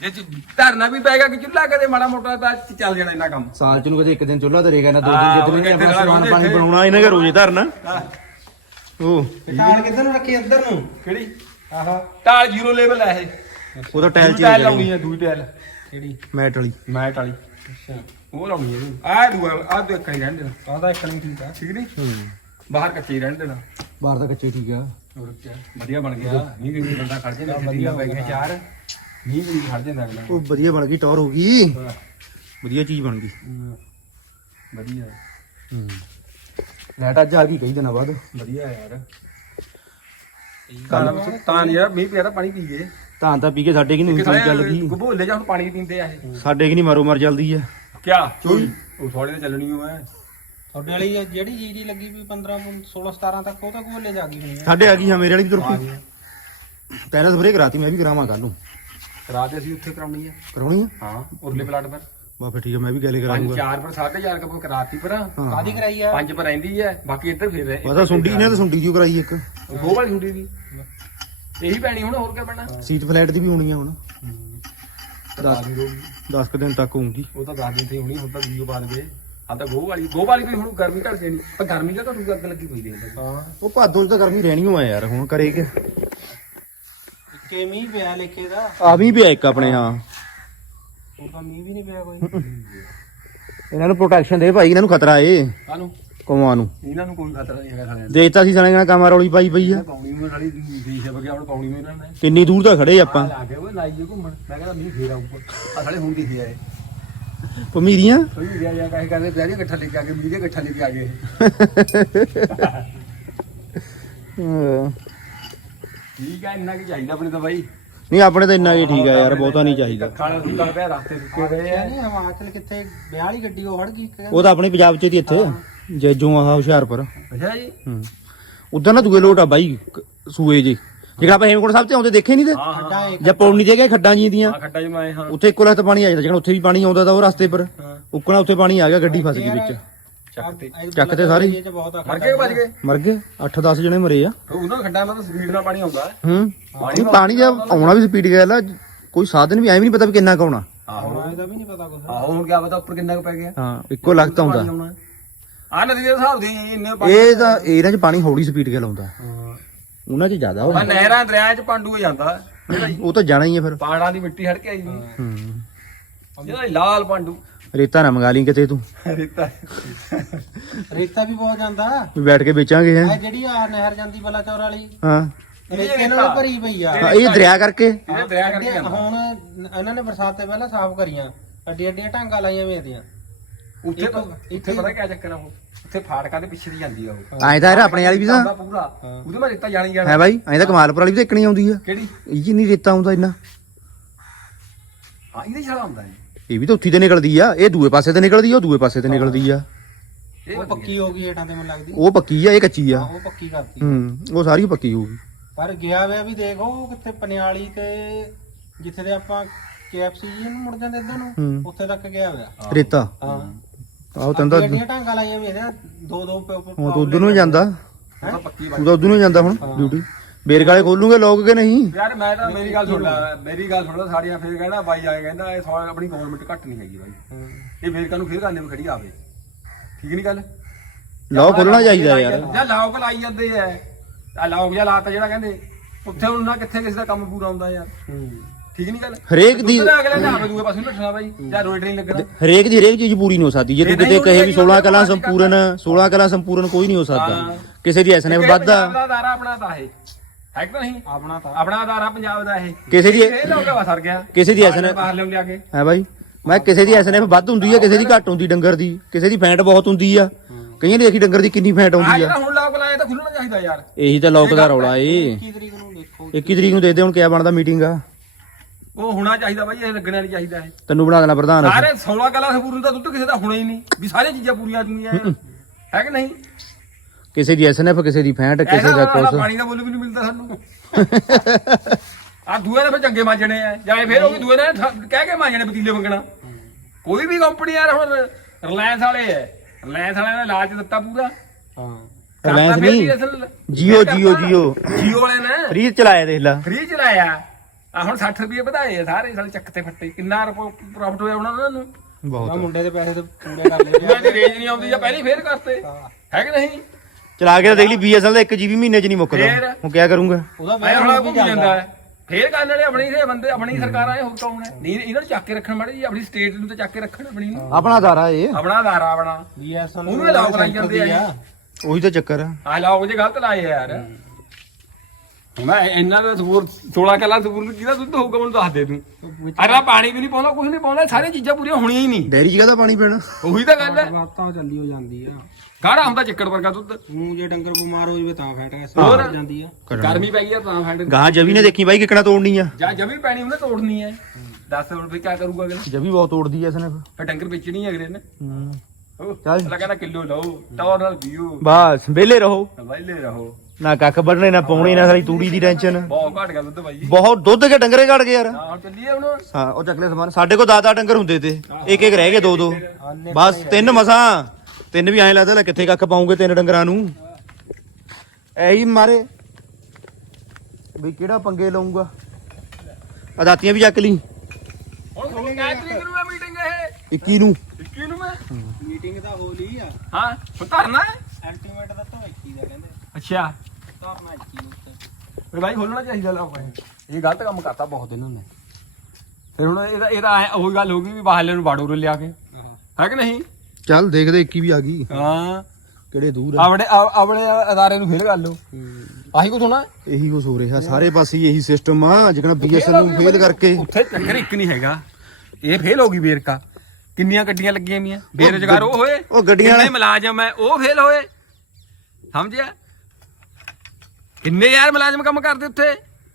ਜੇ ਚ- ਧਰਨਾ ਵੀ ਪਏਗਾ ਕਿ ਚੁੱਲ੍ਹਾ ਕਦੇ ਮਾੜਾ ਮੋਟਾ ਤਾਂ ਚੱਲ ਜਾਣਾ ਇੰਨਾ ਕੰਮ। ਸਾਲ ਚ ਨੂੰ ਕਦੇ ਇੱਕ ਦਿਨ ਚੁੱਲ੍ਹਾ ਧਰੇਗਾ ਨਾ ਦੋ ਹਾਂ, ਦਿਨ ਉਹ ਜਿੱਦਣ ਕਹਿੰਦੇ ਆਪਣਾ ਸਮਾਨ ਰੋਜ਼ ਪਾਣੀ ਇੱਥੇ। ਬਣਾਉਣਾ ਇਹਨਾਂ ਦਾ ਰੋਜ਼ੇ ਧਰਨਾ। ਉਹ ਟਾਲ ਕਿੱਧਰ ਨੂੰ ਰੱਖੀ ਇੱਧਰ ਨੂੰ? ਕਿਹੜੀ? ਆਹਾ। ਟਾਲ ਜ਼ੀਰੋ ਲੈਵਲ ਹੈ ਇਹ। ਉਹ ਤਾਂ ਟਾਇਲ ਦੂਈ ਚ ਟਾਇਲ ਲਾਉਣੀ ਹੈ ਦੂਈ ਟਾਇਲ। ਕਿਹੜੀ? ਮੈਟ ਵਾਲੀ। ਮੈਟ ਵਾਲੀ। ਉਹ ਲਾਉਣੀ ਹੈ ਇਹਨੂੰ ਆਹ ਦੂਆ ਆਹ ਦੋ ਇੱਕ ਹੀ ਰਹਿਣ ਦੇਣਾ। ਆਹਦਾ ਇੱਕ ਨਹੀਂ ਠੀਕ ਆ। ਠੀਕ ਨਹੀਂ? ਹੂੰ। ਬਾਹਰ ਕੱਚੇ ਹੀ ਰਹਿਣ ਦੇਣਾ। ਬਾਹਰ ਤਾਂ ਕੱਚੇ ਠੀਕ ਆ। ਹੋਰ ਕੀ ਵਧੀਆ ਬਣ ਗਿਆ। ਮੀਂਹ ਕਿਣੀ ਬੰਦਾ ਖੜ ਜਾਂਦਾ ਵਧੀਆ ਪੈ ਗਿਆ ਚਾਰ। ਮੀਂਹ ਕਿਣੀ ਖੜ ਜਾਂਦਾ ਅਗਲਾ। ਉਹ ਵਧੀਆ ਬਣ ਗਈ ਟੌਰ ਹੋ ਗਈ। ਵਧੀਆ ਚੀਜ਼ ਬਣ ਗਈ। ਵਧੀਆ। ਹੂੰ। ਲਾਈਟ ਅੱਜ ਆ ਗਈ ਕਈ ਦਿਨਾਂ ਬਾਅਦ। ਵਧੀਆ ਯਾਰ। ਕੱਲ ਤਾਂ ਨੀ ਯਾਰ ਮੀਂਹ ਪਿਆ ਤਾਂ ਪਾਣੀ ਪੀਏ ਤਾਂ ਤਾਂ ਪੀ ਕੇ ਸਾਡੇ ਕਿ ਨਹੀਂ ਕਿਥੇ ਚੱਲ ਗਈ। ਗਭੋਲੇ ਜਾਂ ਹੁਣ ਪਾਣੀ ਪੀਂਦੇ ਆ ਇਹ। ਸਾਡੇ ਕਿ ਨਹੀਂ ਮਾਰੋ ਮਾਰ ਚੱਲਦੀ ਆ। ਕਿਆ? ਚੋਈ ਉਹ ਥੋੜੇ ਤੇ ਚੱਲਣੀ ਓ ਹੈ ਤੁਹਾਡੇ ਵਾਲੀ ਜਿਹੜੀ ਜੀਰੀ ਲੱਗੀ ਵੀ 15 16 17 ਤੱਕ ਉਹ ਤਾਂ ਕੋਲੇ ਜਾ ਗਈ ਹੋਣੀ ਆ। ਸਾਡੇ ਆ ਗਈ ਹਾਂ ਮੇਰੇ ਵਾਲੀ ਵੀ ਤੁਰ ਪਈ। ਪਹਿਲਾਂ ਸਪਰੇ ਕਰਾਤੀ ਮੈਂ ਵੀ ਕਰਾਵਾਂ ਕੱਲ ਨੂੰ। ਰਾਤ ਅਸੀਂ ਉੱਥੇ ਕਰਾਉਣੀ ਆ। ਕਰਾਉਣੀ ਆ? ਹਾਂ ਉਰਲੇ ਪਲਾਟ ਪਰ। ਬਾ ਫਿਰ ਠੀਕ ਆ ਮੈਂ ਵੀ ਗੈਲੇ ਕਰਾ ਪੰਜ ਦੂੰਗਾ ਚਾਰ ਪਰ ਸਾਢੇ ਚਾਰ ਕਪ ਕਰਾਤੀ ਪਰ। ਹਾਂ। ਕਾਦੀ ਕਰਾਈ ਆ? ਪੰਜ ਪਰ ਰਹਿੰਦੀ ਹੈ ਬਾਕੀ ਇੱਧਰ ਫਿਰ ਰਹੇ ਪਤਾ ਸੁੰਡੀ ਨੇ ਤਾਂ ਸੁੰਡੀ ਦੀ ਕਰਾਈ ਇੱਕ। ਗੋ ਵਾਲੀ ਦੀ। ਇਹੀ ਪੈਣੀ ਹੁਣ ਹੋਰ ਕਿਆ ਪੈਣਾ? ਸੀਟ ਫਲੈਟ ਦੀ ਵੀ ਹੋਣੀ ਆ ਹੁਣ। 10 10 ਕੁ ਦਿਨ ਤੱਕ ਹੋਊਗੀ। ਉਹ ਤਾਂ ਦੱਸ ਦਿਨ ਤੇ ਹੋਣੀ ਹੁਣ ਤਾਂ ਵੀਡੀਓ ਪਾ ਦੇਵੇ। ਆ ਤਾਂ ਗੋ ਵਾਲੀ ਗੋ ਵਾਲੀ ਵੀ ਹੁਣ ਗਰਮੀ ਘਟ ਜਾਣੀ ਪਰ ਗਰਮੀ ਦਾ ਤੁਹਾਨੂੰ ਅੱਗ ਲੱਗੀ ਹੋਈ ਦੇ ਹਾਂ। ਉਹ ਭਾਦੋਂ 'ਚ ਤਾਂ ਗਰਮੀ ਰਹਿਣੀ ਓ ਆ ਯਾਰ ਹੁਣ ਕਰੇ ਕਿ ਇੱਕੇ ਮੀਂਹ ਪਿਆ ਲੇਖੇ ਦਾ। ਆ ਵੀ ਪਿਆ ਇੱਕ ਆਪਣੇ ਹਾਂ। ਉਹ ਤਾਂ ਮੀਂਹ ਵੀ ਨਹੀਂ ਪਿਆ ਕੋਈ। ਇਹਨਾਂ ਨੂੰ ਪ੍ਰੋਟੈਕਸ਼ਨ ਦੇ ਭਾਈ ਇਹਨਾਂ ਨੂੰ ਖਤਰਾ ਏ। ਕਾਨੂੰ ਕੌਮਾਂ ਨੂੰ। ਇਹਨਾਂ ਨੂੰ ਕੋਈ ਖਤਰਾ ਨਹੀਂ ਹੈਗਾ ਸਾਲਿਆਂ ਦੇਤਾ ਸੀ ਸਾਲੇ ਨਾਲ ਕਮਾ ਰੌਲੀ ਪਾਈ ਪਈ ਆ। ਨੂੰ ਪੌਣੀ ਨੂੰ ਸਾਲੀ ਦੇਸ਼ ਵਗਿਆ ਹੁਣ ਪੌਣੀ ਨੂੰ ਇਹਨਾਂ ਨੇ। ਕਿੰਨੀ ਦੂਰ ਤਾਂ ਖੜੇ ਆਪਾਂ। ਲਾ ਕੇ ਉਹ ਲਾਈਏ ਘੁੰਮਣ। ਮੈਂ ਕਹਿੰਦਾ ਮੀਂਹ ਫੇਰ ਆਊਗਾ। ਆ ਸਾਲੇ ਹੁਣ ਦਿਖਿਆ ਏ ਭਮੀਰੀਆਂ ਕੋਈ ਗਿਆ ਜਾਂ ਕਹੇ ਕਹਿੰਦੇ ਪਿਆਰੀ ਇਕੱਠਾ ਲੈ ਕੇ ਆ ਗਏ ਮੀਂਹ ਦੇ ਇਕੱਠਾ ਲੈ ਕੇ ਆ ਗਏ। ਹਾਂ। ਠੀਕ ਆ ਇੰਨਾ ਕੀ ਚਾਹੀਦਾ ਆਪਣੇ ਤਾਂ ਬਾਈ? ਨਹੀਂ ਆਪਣੇ ਤਾਂ ਇੰਨਾ ਹੀ ਠੀਕ ਆ ਯਾਰ ਬਹੁਤਾ ਨਹੀਂ ਚਾਹੀਦਾ। ਖਾਣਾ ਸੁੱਕਾ ਪਿਆ ਰਸਤੇ ਰੁਕੇ ਗਏ ਆ। ਨਹੀਂ ਹਿਮਾਚਲ ਕਿੱਥੇ ਵਿਆਹ ਵਾਲੀ ਗੱਡੀ ਉਹ ਹੜ ਗਈ ਉਹ ਤਾਂ ਆਪਣੇ ਪੰਜਾਬ 'ਚ ਹੀ ਇੱਥੇ। ਜੈਜੋਂ ਆਹ ਹੁਸ਼ਿਆਰਪੁਰ। ਅੱਛਾ ਜੀ। ਹੂੰ। ਉਧਰ ਨਾ ਦੂਏ ਲੋਟ ਆ ਬਾਈ ਕ- ਸੂਏ ਜੇ ਜਿਹੜਾ ਆਪਾਂ ਹੇਮਕੋਟ ਸਾਹਿਬ ਤੇ ਆਉਂਦੇ ਦੇਖੇ ਨਹੀਂ ਤੇ? ਹਾਂ ਹਾਂ। ਖੱਡਾ ਇੱਕ ਜਾਂ ਪੌੜੀ ਦੇ ਗਏ ਖੱਡਾਂ ਜੀ ਦੀਆਂ? ਆ ਖੱਡਾ ਜੀ ਮੈਂ ਹਾਂ। ਉੱਥੇ ਇੱਕੋ ਲੱਖ ਪਾਣੀ ਆ ਜਾਂਦਾ ਜਿਹੜਾ ਉੱਥੇ ਵੀ ਪਾਣੀ ਆਉਂਦਾ ਤਾਂ ਉਹ ਰਸਤੇ ਪਰ। ਹਾਂ। ਉੱਕਣਾ ਉੱਥੇ ਪਾਣੀ ਆ ਗਿਆ ਗੱਡੀ ਫਸ ਗਈ ਵਿੱਚ। ਚੱਕ ਤੇ। ਚੱਕ ਤੇ ਸਾਰੇ। ਇਹ ਚ ਬਹੁਤ ਆ ਮਰ ਗਏ ਕਿ ਬਚ ਗਏ? ਮਰ ਗਏ? 8-10 ਜਣੇ ਮਰੇ ਆ। ਉਹਨਾਂ ਖੱਡਾ ਨਾਲ ਤਾਂ ਸਪੀਡ ਨਾਲ ਪਾਣੀ ਆਉਂਦਾ। ਹੂੰ। ਨਹੀਂ ਪਾਣੀ ਦਾ ਆਉਣਾ ਵੀ ਸਪੀਡ ਗਿਆ ਲਾ। ਕੋਈ ਸਾਧਨ ਵੀ ਐਵੇਂ ਨਹੀਂ ਪਤਾ ਵੀ ਕਿੰਨਾ ਕੁ ਆਉਣਾ। ਆਹੋ। ਇਹਦਾ ਵੀ ਨਹੀਂ ਪਤਾ ਕੁਝ ਆਹੋ ਹੁਣ ਕਿਆ ਪਤਾ ਉੱਪਰ ਕਿੰਨਾ ਕੁ ਪੈ ਗਿਆ। ਹਾਂ ਇੱਕੋ ਲੱਖ ਤਾਂ ਆਉਂਦਾ। ਆ ਨਦੀ ਦੇ ਹਿਸਾਬ ਦੀ ਇੰਨੇ ਪਾਣੀ ਇਹ ਤਾਂ ਇਹਨਾਂ 'ਚ ਪਾਣੀ ਹੌਲੀ ਸਪੀਡ ਕੇ ਲਾਉਂਦਾ। ਹਾਂ। ਉਹਨਾਂ 'ਚ ਜ਼ਿਆਦਾ ਆ ਹੋਊ ਨਹਿਰਾਂ ਦਰਿਆ ਚ ਪਾਂਡੂ ਜਾਂਦਾ। ਉਹ ਤਾਂ ਜਾਣਾ ਹੀ ਹੈ ਫਿਰ। ਪਾੜਾਂ ਦੀ ਮਿੱਟੀ ਹੜ ਕੇ ਆਈ ਵੀ ਹੂੰ। ਜਿਹੜਾ ਲਾਲ ਪਾਂਡੂ। ਰੇਤਾ ਨਾ ਮੰਗਾ ਲਈ ਕਿਤੇ ਤੂੰ। ਰੇਤਾ। ਰੇਤਾ ਵੀ ਬਹੁਤ ਜਾਂਦਾ। ਵੀ ਬੈਠ ਕੇ ਵੇਚਾਂਗੇ ਹੈਂ। ਇਹ ਜਿਹੜੀ ਆ ਨਹਿਰ ਜਾਂਦੀ ਬਲਾਚੌਰ ਵਾਲੀ। ਹਾਂ। ਰੇਤੇ ਨਾਲ ਭਰੀ ਪਈ ਆ। ਹਾਂ, ਇਹ ਦਰਿਆ ਕਰਕੇ। ਇਹ ਦਰਿਆ ਕਰਕੇ ਜਾਂਦਾ। ਹੁਣ ਇਹਨਾਂ ਨੇ ਬਰਸਾਤ ਤੋਂ ਪਹਿਲਾਂ ਸਾਫ਼ ਕਰੀਆਂ। ਅੱਡੀ ਅੱਡੀਆਂ ਢਾਂਗਾ ਲਾਈਆਂ ਵੇਦੀਆਂ ਉੱਥੇ ਤਾਂ ਉੱਥੇ ਪਤਾ ਕਿਆ ਚੱਕਰ ਆ ਉਹ? ਉੱਥੇ ਫਾਟਕਾਂ ਦੇ ਪਿੱਛੇ ਦੀ ਜਾਂਦੀ ਆ ਉਹ। ਐਂ ਤਾਂ ਯਾਰ ਆਪਣੇ ਵਾਲੀ ਵੀ ਤਾਂ ਜਾਂਦਾ ਪੂਰਾ। ਉਹਦੇ ਮੈਂ ਰੇਤਾ ਜਾਣੀ ਜਾਣਾ। ਹੈ ਬਾਈ ਐਂ ਤਾਂ ਕਮਾਲਪੁਰ ਵਾਲੀ ਵੀ ਤਾਂ ਇੱਕਣੀ ਆਉਂਦੀ ਆ। ਕਿਹੜੀ? ਇਹ ਜੀ ਨਹੀਂ ਰੇਤਾ ਆਉਂਦਾ ਇੰਨਾ। ਹਾਂ ਇਹਦੇ ਛੜਾ ਹੁੰਦਾ ਹੈ ਇਹ ਵੀ ਤਾਂ ਉੱਥੀ ਤੇ ਨਿਕਲਦੀ ਆ। ਇਹ ਦੂਏ ਪਾਸੇ ਤੇ ਨਿਕਲਦੀ ਆ ਉਹ ਦੂਏ ਪਾਸੇ ਤੇ ਨਿਕਲਦੀ ਆ। ਇਹ ਉਹ ਪੱਕੀ ਹੋ ਗਈ ਹੇਠਾਂ ਤੇ ਮੈਨੂੰ ਲੱਗਦੀ। ਉਹ ਪੱਕੀ ਆ ਇਹ ਕੱਚੀ ਆ। ਹਾਂ, ਉਹ ਪੱਕੀ ਕਰਤੀ। ਹੂੰ ਉਹ ਸਾਰੀ ਪੱਕੀ ਹੋਊਗੀ ਪਰ ਗਿਆ ਵੇ ਵੀ ਦੇਖੋ ਕਿੱਥੇ ਪਨਿਆਲੀ ਤੇ ਜਿੱਥੇ ਦੇ ਆਪਾਂ KFC ਜੀ ਨੂੰ ਮੁੜ ਜਾਂਦੇ ਇਦਾਂ ਨੂੰ ਹੂੰ। ਉੱਥੇ ਤੱਕ ਗਿਆ ਹੋਇਆ। ਰੇਤਾ। ਹਾਂ। ਆਹੋ ਤੰਦਾ ਲਾਈਆਂ ਵੀ ਇਹਦੇ ਦੋ ਦੋ ਹੁਣ ਤਾਂ ਉਧਰ ਨੂੰ ਹੀ ਜਾਂਦਾ। ਉਹ ਤਾਂ ਪੱਕੀ ਤੂੰ ਤਾਂ ਉਧਰ ਨੂੰ ਜਾਂਦਾ ਹੁਣ ਡਿਊਟੀ ਬੇਰਗਾਲੇ ਖੋਲੂਗੇ ਲੋਕ ਕਿ ਨਹੀਂ? ਯਾਰ ਮੈਂ ਤਾਂ ਮੇਰੀ ਗੱਲ ਸੁਣ ਲੈ ਮੇਰੀ ਗੱਲ ਸੁਣ ਲੈ ਸਾਡੀਆਂ ਫੇਰ ਕਹਿੰਦਾ ਬਾਈ ਆਏ ਕਹਿੰਦਾ ਇਹ ਸਾਲ ਆਪਣੀ ਗਵਰਨਮੈਂਟ ਘੱਟ ਨਹੀਂ ਹੈਗੀ ਬਾਈ। ਇਹ ਫੇਰ ਕਾਨੂੰ ਫੇਰ ਕਰਨੇ ਖੜੀ ਆਵੇ ਠੀਕ ਨਹੀਂ ਗੱਲ? ਲਓ ਖੋਲਣਾ ਚਾਹੀਦਾ ਯਾਰ। ਜਾਂ ਲੋਕ ਲਾਈ ਜਾਂਦੇ ਐ। ਆ ਲੋਕ ਜਾਂ ਲਾਤਾ ਜਿਹੜਾ ਕਹਿੰਦੇ ਉੱਥੇ ਹੁਣ ਨਾ ਕਿੱਥੇ ਕਿਸੇ ਦਾ ਕੰਮ ਪੂਰਾ ਹੁੰਦਾ ਯਾਰ। ਠੀਕ ਨਹੀਂ ਗੱਲ? ਹਰੇਕ ਦੀ ਉੱਧਰ ਅਗਲੇ ਨੇ ਆਵੇ ਦੂਏ ਪਾਸੇ ਨੂੰ ਨੱਠਣਾ ਬਾਈ ਜਾਂ ਰੋਡ ਨਹੀਂ ਲੱਗਣਾ। ਹਰੇਕ ਦੀ ਹਰੇਕ ਚੀਜ਼ ਪੂਰੀ ਨਹੀਂ ਹੋ ਸਕਦੀ। ਜੇ ਤੂੰ ਕਿਤੇ ਕਹੇ ਵੀ 16 ਕਲਾ ਸੰਪੂਰਨ 16 ਕਲਾ ਸੰਪੂਰਨ ਕੋਈ ਨਹੀਂ ਹੋ ਸਕਦਾ। ਕਿਸੇ ਦੀ ਐਸਐਨਐਫ ਵੱਧਦਾ। ਪੰਜਾਬ ਦਾ ਅਦਾਰਾ ਆਪਣਾ ਤਾਂ ਇਹ? ਹੈ ਕਿ ਨਹੀਂ? ਆਪਣਾ ਤਾਂ। ਆਪਣਾ ਅਦਾਰਾ ਪੰਜਾਬ ਦਾ ਇਹ। ਕਿਸੇ ਦੀ ਇਹ ਲੋਕਾਂ ਸਰ ਗਿਆ। ਕਿਸੇ ਦੀ ਐਸਐਨਐਫ ਬਾਹਰ ਲਿਆਉਂ ਲਿਆ ਕੇ। ਹੈ ਬਾਈ। ਮੈਂ ਕਿਸੇ ਦੀ ਐਸਐਨਐਫ ਵੱਧ ਹੁੰਦੀ ਆ ਕਿਸੇ ਦੀ ਘੱਟ ਹੁੰਦੀ ਡੰਗਰ ਦੀ। ਕਿਸੇ ਦੀ ਫੈਂਟ ਬਹੁਤ ਹੁੰਦੀ ਆ। ਕਈਆਂ ਦੀ ਦੇਖੀ ਡੰਗਰ ਦੀ ਕਿੰਨੀ ਫੈਂਟ ਆ। ਆਉਂਦੀ ਆ ਹੁਣ ਲੋਕ ਲਾਏ ਤਾਂ ਖੁੱਲਣਾ ਚਾਹੀਦਾ ਯਾਰ। ਇਹੀ ਤਾਂ ਲੋਕ ਦਾ ਰੌਲਾ ਏ। 21 ਤਰੀਕ ਨੂੰ ਦੇਖੋ 21 ਤਰੀਕ ਨੂੰ ਦੇਖਦੇ ਹੁਣ ਕਿਆ ਬਣਦਾ ਮੀਟਿੰਗ ਆ। ਉਹ ਹੋਣਾ ਚਾਹੀਦਾ ਬਾਈ ਇਹ ਲੱਗਣਾ ਨਹੀਂ ਚਾਹੀਦਾ ਇਹ ਤੈਨੂੰ ਬਣਾ ਦੇਣਾ ਪ੍ਰਧਾਨ ਸਾਰੇ 16 ਕਲਾ ਸਬੂਰ ਦਾ ਦੁੱਧ ਕਿਸੇ ਦਾ ਹੋਣਾ ਹੀ ਨਹੀਂ ਵੀ ਸਾਰੀਆਂ ਚੀਜ਼ਾਂ ਪੂਰੀਆਂ ਹੁੰਦੀਆਂ ਹੈ ਕਿ ਨਹੀਂ? ਕਿਸੇ ਦੀ ਐਸਐਨਐਫ ਕਿਸੇ ਦੀ ਫੈਂਟ ਕਿਸੇ ਐਸਾ ਦਾ ਵਾਲਾ ਕੁਛ। ਪਾਣੀ ਦਾ ਮੁੱਲ ਵੀ ਨਹੀਂ ਮਿਲਦਾ ਸਾਨੂੰ। ਆ ਦੂਏ ਦੇ ਫਿਰ ਚੰਗੇ ਮਾਂਜਣੇ ਆ। ਜਾਏ ਫਿਰ ਉਹ ਵੀ ਦੂਏ ਨੇ ਠ- ਕਹਿ ਕੇ ਮਾਂਜਣੇ ਪਤੀਲੇ ਮੰਗਣਾ। ਕੋਈ ਵੀ ਕੰਪਨੀ ਯਾਰ ਹੁਣ ਰਿਲਾਇੰਸ ਵਾਲੇ ਐ। ਰਿਲਾਇੰਸ ਵਾਲਿਆਂ ਨੇ ਲਾਲਚ ਦਿੱਤਾ ਪੂਰਾ। ਹਾਂ। Reliance ਕਰਤਾ ਫਿਰ ਨਹੀਂ, Jio, ਕਰਤਾ। Jio, Jio। Jio ਵਾਲੇ ਨੇ। ਫ੍ਰੀ ਚਲਾਇਆ ਦੇਖ ਲੈ। ਫ੍ਰੀ ਚਲਾਇਆ ਆ ਹੁਣ 60 ਰੁਪਏ ਵਧਾਏ ਆ ਸਾਰੇ ਸਾਲੇ ਚੱਕ ਤੇ ਫੱਟੇ। ਕਿੰਨਾ ਪ੍ਰੋਫਿਟ ਹੋਇਆ ਉਹਨਾਂ ਨੂੰ ਆ ਬਹੁਤ। ਮੁੰਡੇ ਦੇ ਪੈਸੇ ਤਾਂ ਪੂਰੇ ਕਰ ਲਏ। ਉਹਨਾਂ ਦੀ ਰੇਂਜ ਨਹੀਂ ਆਉਂਦੀ ਜਾਂ ਪਹਿਲੀ ਫੇਰ ਕਰਤੇ। ਹੈ। ਕਿ ਨਹੀਂ? ਚਲਾ ਕੇ ਤਾਂ ਦੇਖ ਲਈ BSNL ਦਾ 1 GB ਮਹੀਨੇ ਚ ਨਹੀਂ ਮੁੱਕਦਾ। ਫੇਰ? ਹੁਣ ਕੀ ਕਰੂੰਗਾ? ਉਹਦਾ ਮੈਂ ਹੁਣ ਘੁੰਮ ਜਾਂਦਾ ਹੈ। ਫੇਰ ਕਰਨ ਵਾਲੇ ਆਪਣੀ ਦੇ ਬੰਦੇ ਆਪਣੀ ਸਰਕਾਰ ਆਏ ਹੋਰ ਕੌਣ ਹੈ? ਨਹੀਂ ਇਹਨਾਂ ਨੂੰ ਚੱਕ ਕੇ ਰੱਖਣ ਮਾੜੇ ਜੀ ਆਪਣੀ ਸਟੇਟ ਨੂੰ ਤਾਂ ਚੱਕ ਕੇ ਰੱਖਣ ਆਪਣੀ ਨੂੰ। ਆਪਣਾ ਦਾਰਾ ਇਹ। ਆਪਣਾ ਆਧਾਰ ਆਪਣਾ। ਬੀਐਸਐਨ ਉਹਨੂੰ ਲਾਓ ਕਰਾਈ ਜਾਂਦੇ ਆ ਉਹੀ ਤਾਂ ਚੱਕਰ ਆ। ਆ ਲਾਓ ਜੇ ਗਲਤ ਲਾਏ ਆ ਯਾਰ। ਮੈਂ ਇਹਨਾਂ ਦਾ ਸਬੂਰ 16 ਕੱਲਾ ਸਬੂਰ ਕਿਹਦਾ ਦੁੱਧ ਹੋਊਗਾ ਮੈਨੂੰ ਦੱਸ ਦੇ ਤੂੰ। ਅਰੇ ਪਾਣੀ ਵੀ ਨਹੀਂ ਪਾਉਂਦਾ ਕੁਝ ਨਹੀਂ ਪਾਉਂਦਾ ਸਾਰੀਆਂ ਚੀਜ਼ਾਂ ਪੂਰੀਆਂ ਹੋਣੀਆਂ ਹੀ ਨਹੀਂ। ਡੈਰੀ ਚ ਕਾਹਦਾ ਪਾਣੀ ਪੀਣਾ? ਉਹੀ ਤਾਂ ਗੱਲ ਹੈ। ਰਾਤਾਂ ਚੱਲੀ ਹੋ ਜਾਂਦੀ ਆ। ਗਾੜਾ ਹੁੰਦਾ ਚੱਕੜ ਵਰਗਾ ਦੁੱਧ। ਨੂੰ ਜੇ ਡੰਗਰ ਬਿਮਾਰ ਹੋ ਜਵੇ ਤਾਂ ਫੈਟ? ਹੋ ਜਾਂਦੀ ਆ। ਗਰਮੀ ਪੈ ਗਈ ਆ ਤਾਂ ਫੈਂਡ ਗਾਂ ਜਵੀ ਨੇ ਦੇਖੀ ਬਾਈ ਕਿਕਣਾ ਤੋੜਨੀ ਆ ਜਾਂ ਜਮੀ ਪੈਣੀ ਉਹਨੇ ਤੋੜਨੀ ਹੈ 10 ਰੁਪਏ ਕੀ ਕਰੂਗਾ ਅਗਲਾ? ਜਵੀ ਬਹੁਤ ਤੋੜਦੀ ਐ ਇਸਨੇ ਫਿਰ ਡੰਗਰ ਵੇਚਣੀ ਅਗਲੇ ਨੇ। ਹੂੰ। ਉਹ ਚੱਲ। ਕਹਿੰਦਾ ਕਿਲੋ ਲਓ ਟੌਰ ਨਾਲ ਪੀਓ। ਬਸ ਵਿਹਲੇ ਰਹੋ। ਵਾਈਲੇ ਰਹੋ। ਨਾ ਕੱਖ ਵੱਢਣੇ ਨਾ ਪਾਉਣੇ ਨਾ ਸਾਰੀ ਤੂੜੀ ਦੀ ਟੈਨਸ਼ਨ। ਬਹੁਤ ਘਟ ਗਿਆ ਦੁੱਧ ਬਾਈ। ਬਹੁਤ ਦੁੱਧ ਕੇ ਡੰਗਰੇ ਘੜ ਗਏ ਯਾਰ। ਹਾਂ ਚੱਲੀਏ ਹੁਣ। ਹਾਂ ਉਹ ਚੱਕਲੇ ਸਮਾਨ। ਸਾਡੇ ਕੋਲ ਦਾਦਾ ਡੰਗਰ ਹੁੰਦੇ ਤੇ। ਇੱਕ ਇੱਕ ਰਹਿ ਗਏ ਦੋ ਦੋ ਬਸ ਤਿੰਨ ਮਸਾਂ। ਤਿੰਨ ਵੀ ਐਂ ਲੱਗਦਾ ਲੈ ਕਿੱਥੇ ਕੱਖ ਪਾਉਂਗੇ ਤਿੰਨ ਡੰਗਰਾਂ ਨੂੰ। ਐਹੀ ਮਾਰੇ। ਵੀ ਕਿਹੜਾ ਪੰਗੇ ਲਊਗਾ? ਅਦਾਤੀਆਂ ਵੀ ਚੱਕ ਲਈ। ਹੁਣ ਤੁਹਾਨੂੰ ਕਿਹ ਤਰੀਕ ਨੂੰ ਹੈ ਮੀਟਿੰਗ ਇਹ? 21 ਨੂੰ। 21 ਨੂੰ ਮੈਂ ਮੀਟਿੰਗ ਤਾਂ ਹੋ। ਲਈ ਆ ਹਾਂ ਹੁਣ ਧਰਨਾ ਹੈ? ਐਸਟੀਮੇਟ ਦਾ ਤਾਂ 21 ਦਾ ਕਹਿੰਦੇ। ਅੱਛਾ। ਧਰਨਾ 21 ਨੂੰ ਉੱਤੇ ਫਿਰ ਭਾਈ ਖੋਲਣਾ ਚਾਹੀਦਾ ਨੇ ਇਹ। ਗਲਤ ਕੰਮ ਕਰਤਾ ਬਹੁਤ ਇਹਨਾਂ ਨੇ ਫਿਰ ਹੁਣ ਇਹਦਾ ਇਹਦਾ ਐਂ ਉਹੀ ਗੱਲ ਹੋ ਗਈ ਵੀ ਬਾਹਰਲੇ ਨੂੰ ਬਾੜੋ ਲਿਆ ਕੇ। ਹੈ। ਕਿ ਨਹੀਂ? ਚੱਲ ਦੇਖਦੇ 21 ਵੀ ਆ ਗਈ। ਹਾਂ। ਕਿਹੜੇ ਦੂਰ ਆਪਣੇ ਆ- ਆਪਣੇ ਅਦਾਰੇ ਨੂੰ ਫੇਲ ਕਰ ਲਓ। ਆਹੀ ਕੁਛ ਹੋਣਾ? ਇਹੀ ਕੁਝ ਹੋ ਰਿਹਾ। ਸਾਰੇ ਪਾਸੇ ਇਹੀ ਸਿਸਟਮ ਆ ਜਿਹੜਾ ਬੀਐਸਐਲ ਨੂੰ ਫੇਲ ਕਰਕੇ। ਉੱਥੇ ਚੱਕਰ ਇੱਕ ਨਹੀਂ ਹੈਗਾ। ਇਹ ਫੇਲ ਹੋ ਗਈ ਵੇਰਕਾ ਕਿੰਨੀਆਂ ਗੱਡੀਆਂ ਲੱਗੀਆਂ ਮੀਆਂ ਬੇਰੁਜ਼ਗਾਰ ਉਹ ਹੋਏ। ਉਹ ਗੱਡੀਆਂ ਕਿੰਨੇ ਵਾਲੇ- ਮੁਲਾਜ਼ਮ ਐ ਉਹ ਫੇਲ ਹੋਏ। ਸਮਝਿਆ? ਕਿੰਨੇ ਯਾਰ ਮੁਲਾਜ਼ਮ ਕੰਮ ਕਰਦੇ ਉੱਥੇ?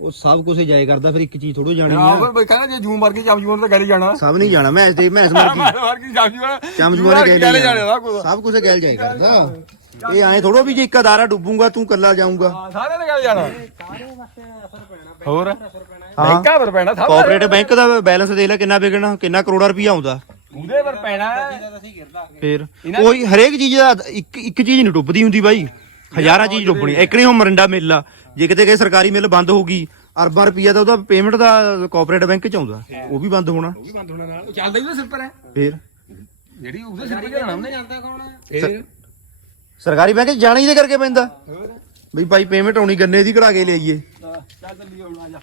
ਉਹ ਸਭ ਕੁਝ ਜਾਏ ਕਰਦਾ ਫਿਰ ਇੱਕ ਚੀਜ਼ ਥੋੜੋ ਜਾਣੀ ਆਹ ਆ। ਫਿਰ ਬਈ ਕਹਿੰਦਾ ਜੇ ਜੂਮ ਮਾਰ ਕੇ ਚਾਮ ਜੂਮ ਤਾਂ ਗੱਲ ਹੀ ਜਾਣਾ। ਸਭ ਨਹੀਂ ਜਾਣਾ ਮੈਂ ਤੇ ਮੈਂ ਇਸ ਮਾਰ ਮਾਰ ਮਾਰ ਕੇ ਚਾਮ ਜੂਮ ਚਮ ਜੂਆ ਨੇ ਗੱਲ ਜਾਣੇ। ਦਾ ਸਭ ਕੁਝ ਗੈਲ ਜਾਏ ਕਰਦਾ। ਇਹ ਐਂ ਥੋੜੋ ਵੀ ਜੇ ਇੱਕ ਅਦਾਰਾ ਡੁੱਬੂਗਾ ਤੂੰ ਕੱਲਾ ਜਾਊਗਾ। ਸਾਰੇ ਨੇ ਗੱਲ ਜਾਣਾ। ਹੋਰ? ਬੈਂਕਾਂ ਪਰ ਪੈਣਾ ਸਭ ਕੋਆਪਰੇਟਿਵ ਬੈਂਕ ਦਾ ਬੈਲੈਂਸ ਦੇਖ ਲੈ ਕਿੰਨਾ ਵਿਕਣਾ ਕਿੰਨਾ ਕਰੋੜਾ ਰੁਪਈਆ ਆਉਂਦਾ। ਉਹਦੇ ਪਰ ਪੈਣਾ। ਫੇਰ ਕੋਈ ਹਰੇਕ ਚੀਜ਼ ਦਾ ਇੱਕ ਇੱਕ ਚੀਜ਼ ਨਹੀਂ ਡੁੱਬਦੀ ਹੁੰਦੀ ਬਾਈ। ਹਜ਼ਾਰਾਂ ਚੀਜ਼ ਡੁੱਬਣੀ ਇੱਕ ਨਹੀਂ ਹੁਣ ਮਰਿੰਡਾ ਮਿਲ। ਆ ਜੇ ਕਿਤੇ ਕਿਸੇ ਸਰਕਾਰੀ ਮਿਲ ਬੰਦ ਹੋਊਗੀ ਅਰਬਾਂ ਰੁਪਈਆ ਤਾਂ ਉਹਦਾ ਪੇਮੈਂਟ ਦਾ ਕੋਆਪਰੇਟਿਵ ਬੈਂਕ ਚ ਆਉਂਦਾ। ਉਹ ਵੀ ਬੰਦ ਹੋਣਾ। ਉਹ ਵੀ ਬੰਦ ਹੋਣਾ ਨਾਲ। ਉਹ ਚੱਲਦਾ ਹੀ ਉਹਦੇ ਸਿਰ ਪਰ ਹੈ। ਫੇਰ? ਜਿਹੜੀ ਉਹਦੇ ਸਿਰ ਪਰ ਜਾਣਾ ਉਹਨੇ। ਜਾਂਦਾ ਕੌਣ ਫੇਰ? ਸਰਕਾਰੀ ਬੈਂਕ ਚ ਜਾਣਾ ਹੀ ਦੇ ਕਰਕੇ ਪੈਂਦਾ। ਬਈ ਭਾਈ ਪੇਮੈਂਟ ਆਉਣੀ ਗੰਨੇ ਦੀ ਕਢਾ ਕੇ ਲਿਆਈਏ। ਚੱਲ ਚੱਲੀਏ ਹੁਣ ਆ ਜਾ।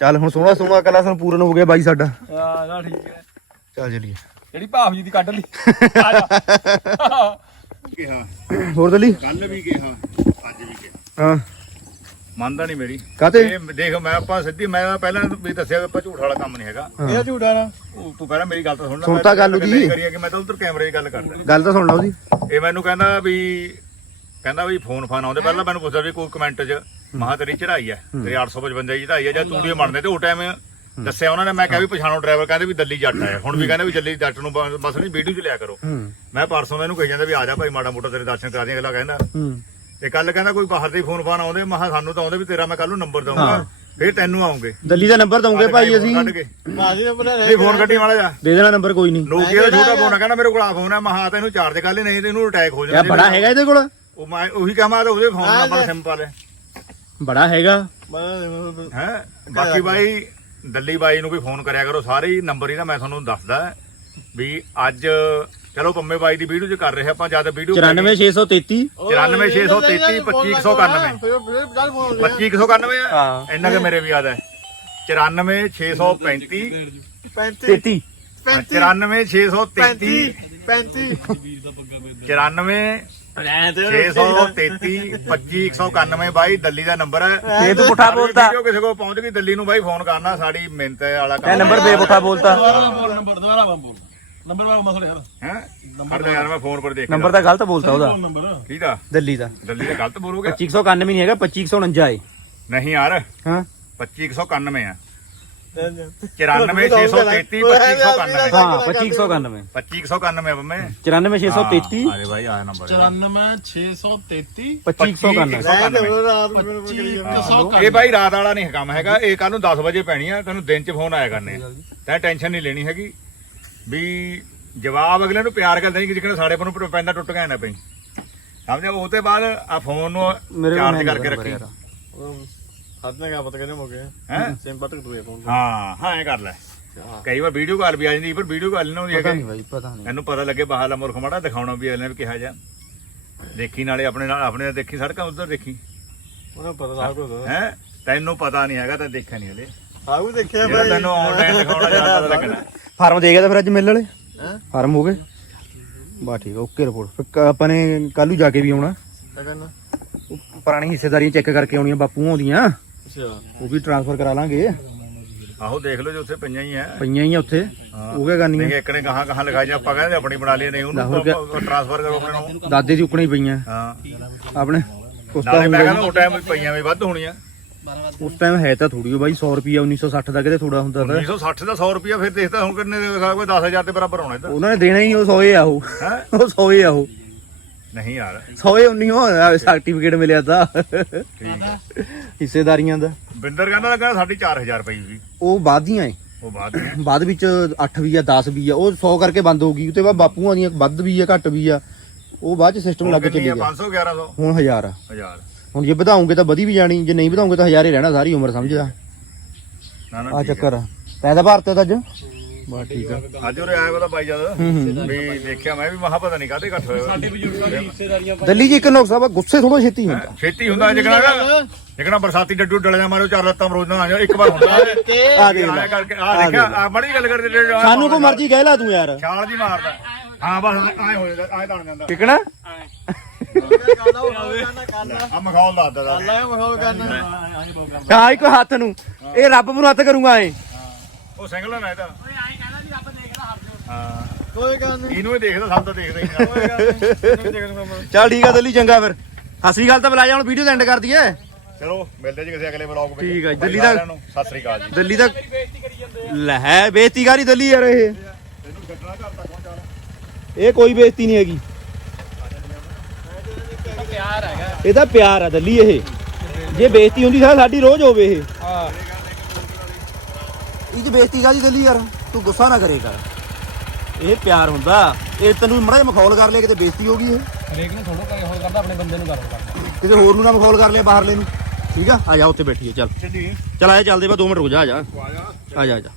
ਚੱਲ ਹੁਣ ਸੋਹਣਾ ਸੋਹਣਾ ਕਲਾ ਸਾਨੂੰ ਪੂਰਨ ਹੋ ਗਿਆ ਬਾਈ ਸਾਡਾ। ਹਾਂ ਨਾ ਠੀਕ ਹੈ। ਚੱਲ ਚਲੀਏ। ਜਿਹੜੀ ਭਾਫ ਜੀ ਦੀ ਕੱਢ ਲਈ। ਆ ਜਾ। ਕਿਹਾ। ਹੋਰ ਦਲੀ? ਕੱਲ ਵੀ ਕਿਹਾ ਅੱਜ ਵੀ ਕਿਹਾ। ਹਾਂ। ਮੰਨਦਾ ਨਹੀਂ ਮੇਰੀ। ਕਾਤੇ ਇਹ ਦੇਖ ਮੈਂ ਆਪਾਂ ਸਿੱਧੀ ਮੈਂ ਪਹਿਲਾਂ ਵੀ ਦੱਸਿਆ ਵੀ ਆਪਾਂ ਝੂਠ ਵਾਲਾ ਕੰਮ ਨਹੀਂ ਹੈਗਾ। ਇਹ ਝੂਠਾ ਨਾ ਉਹ ਤੂੰ ਪਹਿਲਾਂ ਮੇਰੀ ਗੱਲ ਤਾਂ ਸੁਣ ਲੈ ਸੁਣ ਮੈਂ ਤਾਂ ਗੱਲ ਉਹਦੀ। ਇਹ ਕਰੀ ਆ ਕਿ ਮੈਂ ਤਾਂ ਉਧਰ ਕੈਮਰੇ ਦੀ ਗੱਲ ਕਰਦਾ। ਗੱਲ ਤਾਂ ਸੁਣ ਲਾ ਉਹਦੀ। ਇਹ ਮੈਨੂੰ ਕਹਿੰਦਾ ਵੀ ਕਹਿੰਦਾ ਵੀ ਫੋਨ ਫਾਨ ਆਉਂਦੇ। ਪਹਿਲਾਂ ਮੈਨੂੰ ਪੁੱਛਿਆ ਵੀ ਕੋਈ ਕਮੈਂਟ 'ਚ ਮਹਾ ਤੇਰੀ ਚੜਾਈ ਹੈ ਤੇਰੀ 855 ਦੀ ਚੜਾਈ ਹੈ ਜਾਂ ਤੂੜੀ ਮੰਨਦੇ ਤੇ ਉਹ ਟਾਈਮ ਦੱਸਿਆ ਉਹਨਾਂ ਨੇ ਮੈਂ ਕਿਹਾ ਵੀ ਪਛਾਣੋ ਡਰਾਈਵਰ ਕਹਿੰਦੇ ਵੀ ਦਿੱਲੀ ਜੱਟ ਹੈ ਹੁਣ ਵੀ ਕਹਿੰਦੇ ਵੀ ਦਿੱਲੀ ਜੱਟ ਨੂੰ ਬ- ਬਸ ਨਹੀਂ ਵੀਡੀਓ 'ਚ ਲਿਆ ਕਰੋ। ਹੂੰ। ਮੈਂ ਪਰਸੋਂ ਦਾ ਇਹਨੂੰ ਕਹੀ ਜਾਂਦਾ ਵੀ ਆ ਜਾ ਭਾਈ ਮਾੜਾ ਮੋਟਾ ਤੇਰੇ ਦਰਸ਼ਨ ਕਰਾ ਦਿਆਂ ਅਗਲਾ ਕਹਿੰਦਾ। ਤੇ ਕੱਲ ਕਹਿੰਦਾ ਕੋਈ ਬਾਹਰ ਦੇ ਫੋਨ ਫਾਨ ਆਉਂਦੇ ਮਹਾ ਸਾਨੂੰ ਤਾਂ ਆਉਂਦੇ ਵੀ ਤੇਰਾ ਮੈਂ ਕੱਲ ਨੂੰ ਨੰਬਰ ਦਊਂਗਾ ਫਿਰ ਤੈਨੂੰ ਆਉਂਗੇ। ਦਿੱਲੀ ਦਾ ਨੰਬਰ ਦਵਾਂਗੇ ਭਾਈ ਅਸੀਂ। ਕੱਢ ਕੇ ਇਹ ਫੋਨ ਕੱਢੀ ਮਾੜਾ ਜਾ। ਦੇ ਦੇਣਾ ਨੰਬਰ ਕੋਈ ਨਹੀਂ। ਨੋਕੀਆ ਦਾ ਛੋਟਾ ਫੋਨ ਆ ਕਹਿੰਦਾ ਮੇਰੇ ਕੋਲ ਆ ਫੋਨ ਹੈ ਮਹਾ ਤਾਂ ਇਹਨੂੰ ਚਾਰਜ ਕਰ ਲੈ ਨਹੀਂ ਤੇ ਇਹਨੂੰ ਅਟੈਕ ਹੋ ਇਹ ਜਾਂਦਾ। ਬੜਾ ਹੈਗਾ ਇਹਦੇ ਕੋਲ। ਉਹ ਮੈਂ ਉਹੀ ਕਹਾਂ ਤਾਂ ਉਹਦੇ ਫੋਨ ਨੰਬਰ ਸਿੰਪਲ ਹੈ ਬੜਾ ਹੈਗਾ। ਹੈ? ਬਾਕੀ ਬਾਈ ਦਿੱਲੀ ਬਾਈ ਨੂੰ ਵੀ ਫੋਨ ਕਰਿਆ ਕਰੋ ਸਾਰੇ ਹੀ ਨੰਬਰ ਹੀ ਨਾ ਮੈਂ ਤੁਹਾਨੂੰ ਦੱਸਦਾ। ਵੀ ਅੱਜ ਚਲੋ ਪੰਮੇ ਬਾਈ ਦੀ ਵੀਡੀਓ ਚ ਕਰ ਰਹੇ ਆਪਾਂ ਜਦ ਵੀਡੀਓ 94633 94633 25191 25191 ਹਾਂ। ਇੰਨਾ ਕਿ ਮੇਰੇ ਵੀ ਯਾਦ ਹੈ। 94635 33 94633 94 633 25191 ਬਾਈ ਦਿੱਲੀ ਦਾ ਨੰਬਰ ਹੈ। ਇਹ ਤੂੰ ਪੁੱਠਾ ਬੋਲਤਾ। ਵੀਡੀਓ ਕਿਸੇ ਕੋਲ ਪਹੁੰਚ ਗਈ ਦਿੱਲੀ ਨੂੰ ਬਾਈ ਫੋਨ ਕਰਨਾ ਸਾਡੀ ਮਿਹਨਤ ਵਾਲਾ ਇਹ ਨੰਬਰ ਬੇਪੁੱਠਾ ਬੋਲਤਾ। ਹੈ? ਹਰ ਯਾਰ ਮੈਂ ਫੋਨ ਪਰ ਦੇਖ ਨੰਬਰ ਤਾਂ ਗਲਤ ਬੋਲਤਾ ਉਹਦਾ। ਕਿਹਦਾ ਦਿੱਲੀ ਦਾ। ਦਿੱਲੀ ਦਾ ਗਲਤ ਬੋਲੋਗੇ। 2591 ਨਹੀਂ ਹੈਗਾ 2549 ਹੈ ਨਹੀਂ ਯਾਰ। ਹਾਂ। 25191 ਆ। 94633 2591 ਹਾਂ 2591 2591 ਬੰਮੇ। 94633 ਅਰੇ ਭਾਈ ਆ ਨੰਬਰ 94633 2591 ਇਹ ਭਾਈ ਰਾਤ ਵਾਲਾ ਨਹੀਂ ਕੰਮ ਹੈਗਾ ਇਹ ਕੱਲ ਨੂੰ 10 ਵਜੇ ਪੈਣੀ ਆ ਤੈਨੂੰ ਦਿਨ ਚ ਫੋਨ ਆਇਆ ਕਰਨੇ ਤੈਂ ਟੈਨਸ਼ਨ ਨਹੀਂ ਲੈਣੀ ਹੈਗੀ। ਵੀ ਜਵਾਬ ਅਗਲੇ ਨੂੰ ਪਿਆਰ ਕਰਦੇ ਨਹੀਂ ਕਿ ਸਾਡੇ ਪਰ ਨੂੰ ਪੈਂਦਾ ਟੁੱਟ ਗਿਆ ਨਾ ਪਈ। ਸਮਝਿਆ? ਉਹ ਤੇ ਬਾਅਦ ਆ ਫੋਨ ਨੂੰ ਚਾਰਜ ਕਰਕੇ ਰੱਖੀ। ਹੱਥ ਨਾਲ ਪਤਾ ਕਿਹਨੇ ਮੁੱਕੇ ਹੈ? ਸਿੰਪਲ ਤੱਕ ਦੂਏ ਫੋਨ ਹਾਂ ਹਾਂ ਇਹ ਕਰ ਲੈ। ਕਈ ਵਾਰ ਵੀਡੀਓ ਕਾਲ ਵੀ ਆ ਜਾਂਦੀ ਪਰ ਵੀਡੀਓ ਕਾਲ ਨਾ ਹੁੰਦੀ ਪਤਾ ਨਹੀਂ ਹੈਗੀ ਬਾਈ ਪਤਾ ਨਹੀਂ। ਇਹਨੂੰ ਪਤਾ ਲੱਗੇ ਬਾਹਰਲਾ ਮੁਲਕ ਮਾੜਾ ਦਿਖਾਉਣਾ ਵੀ ਇਹਨੇ ਵੀ ਕਿਹਾ ਜਾ ਦੇਖੀ ਨਾਲੇ ਆਪਣੇ ਨਾਲ ਆਪਣੇ ਨਾਲ ਦੇਖੀ ਸੜਕਾਂ ਉਧਰ ਦੇਖੀ। ਉਹਨਾਂ ਪਤਾ ਸਾਰਾ ਕੁਝ ਹੈ? ਤੈਨੂੰ ਪਤਾ ਨਹੀਂ ਹੈਗਾ ਤਾਂ ਦੇਖਿਆ ਨਹੀਂ ਹਲੇ। ਆਹ ਵੀ ਦੇਖਿਆ ਜਿਹੜਾ ਭਾਈ ਤੈਨੂੰ ਆਨਲਾਈਨ ਦਿਖਾਉਣਾ ਜ਼ਿਆਦਾ ਪਤਾ ਲੱਗਣਾ। ਫਾਰਮ ਦੇ ਗਿਆ ਤਾਂ ਫਿਰ ਅੱਜ ਮਿਲ ਵਾਲੇ? ਹੈਂ? ਫਾਰਮ ਹੋ ਗਏ? ਬਾ ਠੀਕ ਆ ਓਕੇ ਰਿਪੋਰਟ ਫਿਰ ਕ- ਆਪਾਂ ਨੇ ਕੱਲ ਜਾ ਕੇ ਵੀ ਆਉਣਾ। ਕਿਆ ਕਰਨਾ? ਉਹ ਪੁਰਾਣੀ ਹਿੱਸੇਦਾਰੀਆਂ ਚੈੱਕ ਕਰਕੇ ਆਉਣੀਆਂ ਬਾਪੂ ਆਉਂਦੀਆਂ। ਅੱਛਾ। ਉਹ ਵੀ ਟ੍ਰਾਂਸਫਰ ਕਰਾ ਲਾਂਗੇ। ਆਹੋ ਦੇਖ ਲਓ ਜੋ ਉੱਥੇ ਪਈਆਂ ਹੀ ਆ। ਪਈਆਂ ਹੀ ਆ ਉੱਥੇ। ਉਹ ਕਿਆ ਕਰਨੀਆਂ? ਨਹੀਂ ਇੱਕ ਨੇ ਕਹਾਂ ਕਹਾਂ ਲਗਾਈ ਜਾਂ ਆਪਾਂ ਕਹਿੰਦੇ ਆਪਣੀ ਬਣਾ ਲਈ ਨਹੀਂ ਉਹਨੂੰ ਟ੍ਰਾਂਸਫਰ ਕਰੋ ਆਪਣੇ ਨੂੰ। ਦਾਦੇ ਦੀ ਉਕਣੀ ਪਈਆਂ। ਹਾਂ। ਆਪਣੇ ਉਸ ਨਾਲੇ ਮੈਂ ਟਾਈਮ ਕਹਿੰਦਾ ਉਹ ਟਾਈਮ ਪਈਆਂ ਵੀ ਵੱਧ ਹੋਣੀਆਂ। ਉਸ ਟਾਈਮ ਹੈ ਤਾਂ ਥੋੜੀ ਬਾਈ 100 ਰੁਪਿਆ 1960 ਦਾ ਕਿਤੇ ਥੋੜਾ ਹੁੰਦਾ ਤਾਂ। 1960 ਦਾ 100 ਰੁਪਿਆ ਫਿਰ ਦੇਖਦਾ ਹੁਣ ਕਿੰਨੇ ਦੇ ਕੋਈ 10000 ਦੇ ਬਰਾਬਰ ਹੋਣਾ ਤਾਂ। ਉਹਨਾਂ ਨੇ ਦੇਣਾ ਹੀ ਉਹ 100 ਆ ਉਹ। ਹੈ? ਉਹ 100 ਆ ਉਹ। ਨਹੀਂ ਯਾਰ। 100 19 ਹੋ ਸਰਟੀਫਿਕੇਟ ਮਿਲਿਆ ਤਾਂ। ਹਿੱਸੇਦਾਰੀਆਂ ਦਾ। ਬਿੰਦਰ ਕਹਿੰਦਾ ਲੱਗਾ ਸਾਡੀ 4000 ਰੁਪਏ ਸੀ। ਉਹ ਬਾਦੀਆਂ ਏ। ਉਹ ਬਾਅਦ ਵਿੱਚ ਬਾਅਦ ਵਿੱਚ 8 ਵੀ ਆ 10 ਵੀ ਆ ਉਹ 100 ਕਰਕੇ ਬੰਦ ਹੋ ਗਈ। ਉਤੇ ਬਾਅਦ ਬਾਪੂਆਂ ਦੀਆਂ ਵੱਧ ਵੀ ਆ ਘੱਟ ਵੀ ਆ। ਉਹ ਬਾਅਦ ਚ ਸਿਸਟਮ ਲੱਗ ਚੱਲੀ ਗਿਆ 500 1100 ਹੁਣ 1000 ਆ। 1000 ਹੁਣ ਜੇ ਵਧਾਉਂਗੇ ਤਾਂ ਵਧੀ ਵੀ ਜਾਣੀ ਜੇ ਨਹੀਂ ਵਧਾਉਂਗੇ ਤਾਂ 1000 ਹੀ ਰਹਿਣਾ ਸਾਰੀ ਉਮਰ ਸਮਝਦਾ। ਆ। ਚੱਕਰ ਤੈਂ ਤਾਂ ਭਾਰਤ ਤਾਂ ਅੱਜ। ਬਾ ਠੀਕ ਆ। ਅੱਜ ਉਰੇ ਆਇਆ ਉਹਦਾ ਬਾਈ ਜਦ। ਵੀ ਦੇਖਿਆ ਮੈਂ ਵੀ ਮਹਾ ਪਤਾ ਨਹੀਂ ਕਾਹਦੇ ਇਕੱਠ ਹੋਇਆ। ਸਾਡੇ ਦਿੱਲੀ 'ਚ ਇੱਕ ਨੁਕਸਾ ਵਾ ਗੁੱਸੇ ਥੋੜਾ ਛੇਤੀ ਹੁੰਦਾ। ਛੇਤੀ ਹੁੰਦਾ ਜਿਕਣਾ ਜਿਕਣਾ ਬਰਸਾਤੀ ਡੱਡੂ ਡਲਿਆ ਮਾਰੋ ਚਾਰ ਲੱਤਾਂ ਮਰੋਜ਼ਾਂ ਆ ਜਾ ਇੱਕ ਵਾਰ ਹੁੰਦਾ। ਆ ਦੇਖ ਲੈ ਆਇਆ ਕਰਕੇ ਆ ਦੇਖਿਆ ਆ ਬੜੀ ਗੱਲ ਕਰਦੇ ਸਾਨੂੰ ਕੋ ਮਰਜ਼ੀ ਕਹਿ ਲਾ ਤੂੰ ਯਾਰ। ਛਾਲ ਜੀ ਮਾਰਦਾ। ਹਾਂ ਬਸ ਆਏ ਹੋ ਜਾਂਦਾ ਆਏ ਤਾਂ ਜਾਂਦਾ। ਕਿਕਣਾ ਆ ਮਖੌਲ ਦੱਸਦਾ ਦਾ ਅੱਲਾ ਮਖੌਲ ਕਰਨਾ। ਹਾਂ ਇੱਕ ਹੱਥ ਨੂੰ। ਇਹ ਰੱਬ ਨੂੰ ਹੱਥ ਕਰੂੰਗਾ ਏ ਉਹ ਸਿੰਗਲ ਨਾ ਇਹਦਾ। ਹਾਂ। ਕੋਈ ਗੱਲ ਨਹੀਂ ਇਹਨੂੰ ਹੀ ਦੇਖਦਾ ਸਾਨੂੰ ਤਾਂ ਦੇਖਦਾ ਹੀ ਨਹੀਂ ਚੱਲ ਠੀਕ ਆ ਦਿੱਲੀ ਚੰਗਾ ਫਿਰ। ਹਸੀ ਗੱਲ ਤਾਂ ਬੁਲਾ ਜਾ ਹੁਣ ਵੀਡੀਓ ਦਾ ਐਂਡ ਕਰ ਦਈਏ। ਚਲੋ ਮਿਲਦੇ ਜੀ ਕਿਸੇ ਅਗਲੇ ਵਲੌਗ ਵਿੱਚ। ਠੀਕ ਆ ਜੀ, ਬਾਈ ਦਿੱਲੀ ਦਾ- ਸਾਰਿਆਂ ਨੂੰ ਸਤਿ ਸ੍ਰੀ ਅਕਾਲ ਜੀ। ਦਿੱਲੀ ਦਾ ਲੈ ਹੈ ਬੇਇੱਜ਼ਤੀ ਕਰੀ ਦਿੱਲੀ ਯਾਰ ਇਹ? ਇਹ ਕੋਈ ਬੇਇੱਜ਼ਤੀ ਨਹੀਂ ਹੈਗੀ। ਇਹ ਤਾਂ ਪਿਆਰ ਆ ਦਿੱਲੀ ਇਹ। ਜੇ ਬੇਇੱਜ਼ਤੀ ਹੁੰਦੀ ਤਾਂ ਸਾਡੀ ਰੋਜ਼ ਹੋਵੇ ਇਹ। ਇਹ ਜੇ ਬੇਇੱਜ਼ਤੀ ਕਾਦੀ ਦਿੱਲੀ ਯਾਰ? ਤੂੰ ਗੁੱਸਾ ਨਾ ਕਰੇ ਕਰ। ਇਹ ਪਿਆਰ ਹੁੰਦਾ। ਇਹ ਤੈਨੂੰ ਮੜਾ ਮਖੌਲ ਕਰ ਲਿਆ ਕਿਤੇ ਬੇਇੱਜ਼ਤੀ ਹੋ ਗਈ ਇਹ? ਹਰੇਕ ਨੂੰ ਥੋੜਾ ਕਰੇ ਹੋਰ ਕਰਦਾ ਆਪਣੇ ਬੰਦੇ ਨੂੰ ਕਰਦਾ। ਕਿਸੇ ਹੋਰ ਨੂੰ ਨਾ ਮਖੌਲ ਕਰ ਲਿਆ ਬਾਹਰਲੇ ਨੂੰ। ਠੀਕ ਆ? ਆ ਜਾ ਉੱਤੇ ਬੈਠੀਏ ਚੱਲ। ਚੱਲ ਆਇਆ ਚੱਲਦੇ ਬਾ 2 ਮਿੰਟ ਰੁਕ ਜਾ। ਆ ਜਾ। ਆ ਜਾ ਆ ਜਾ।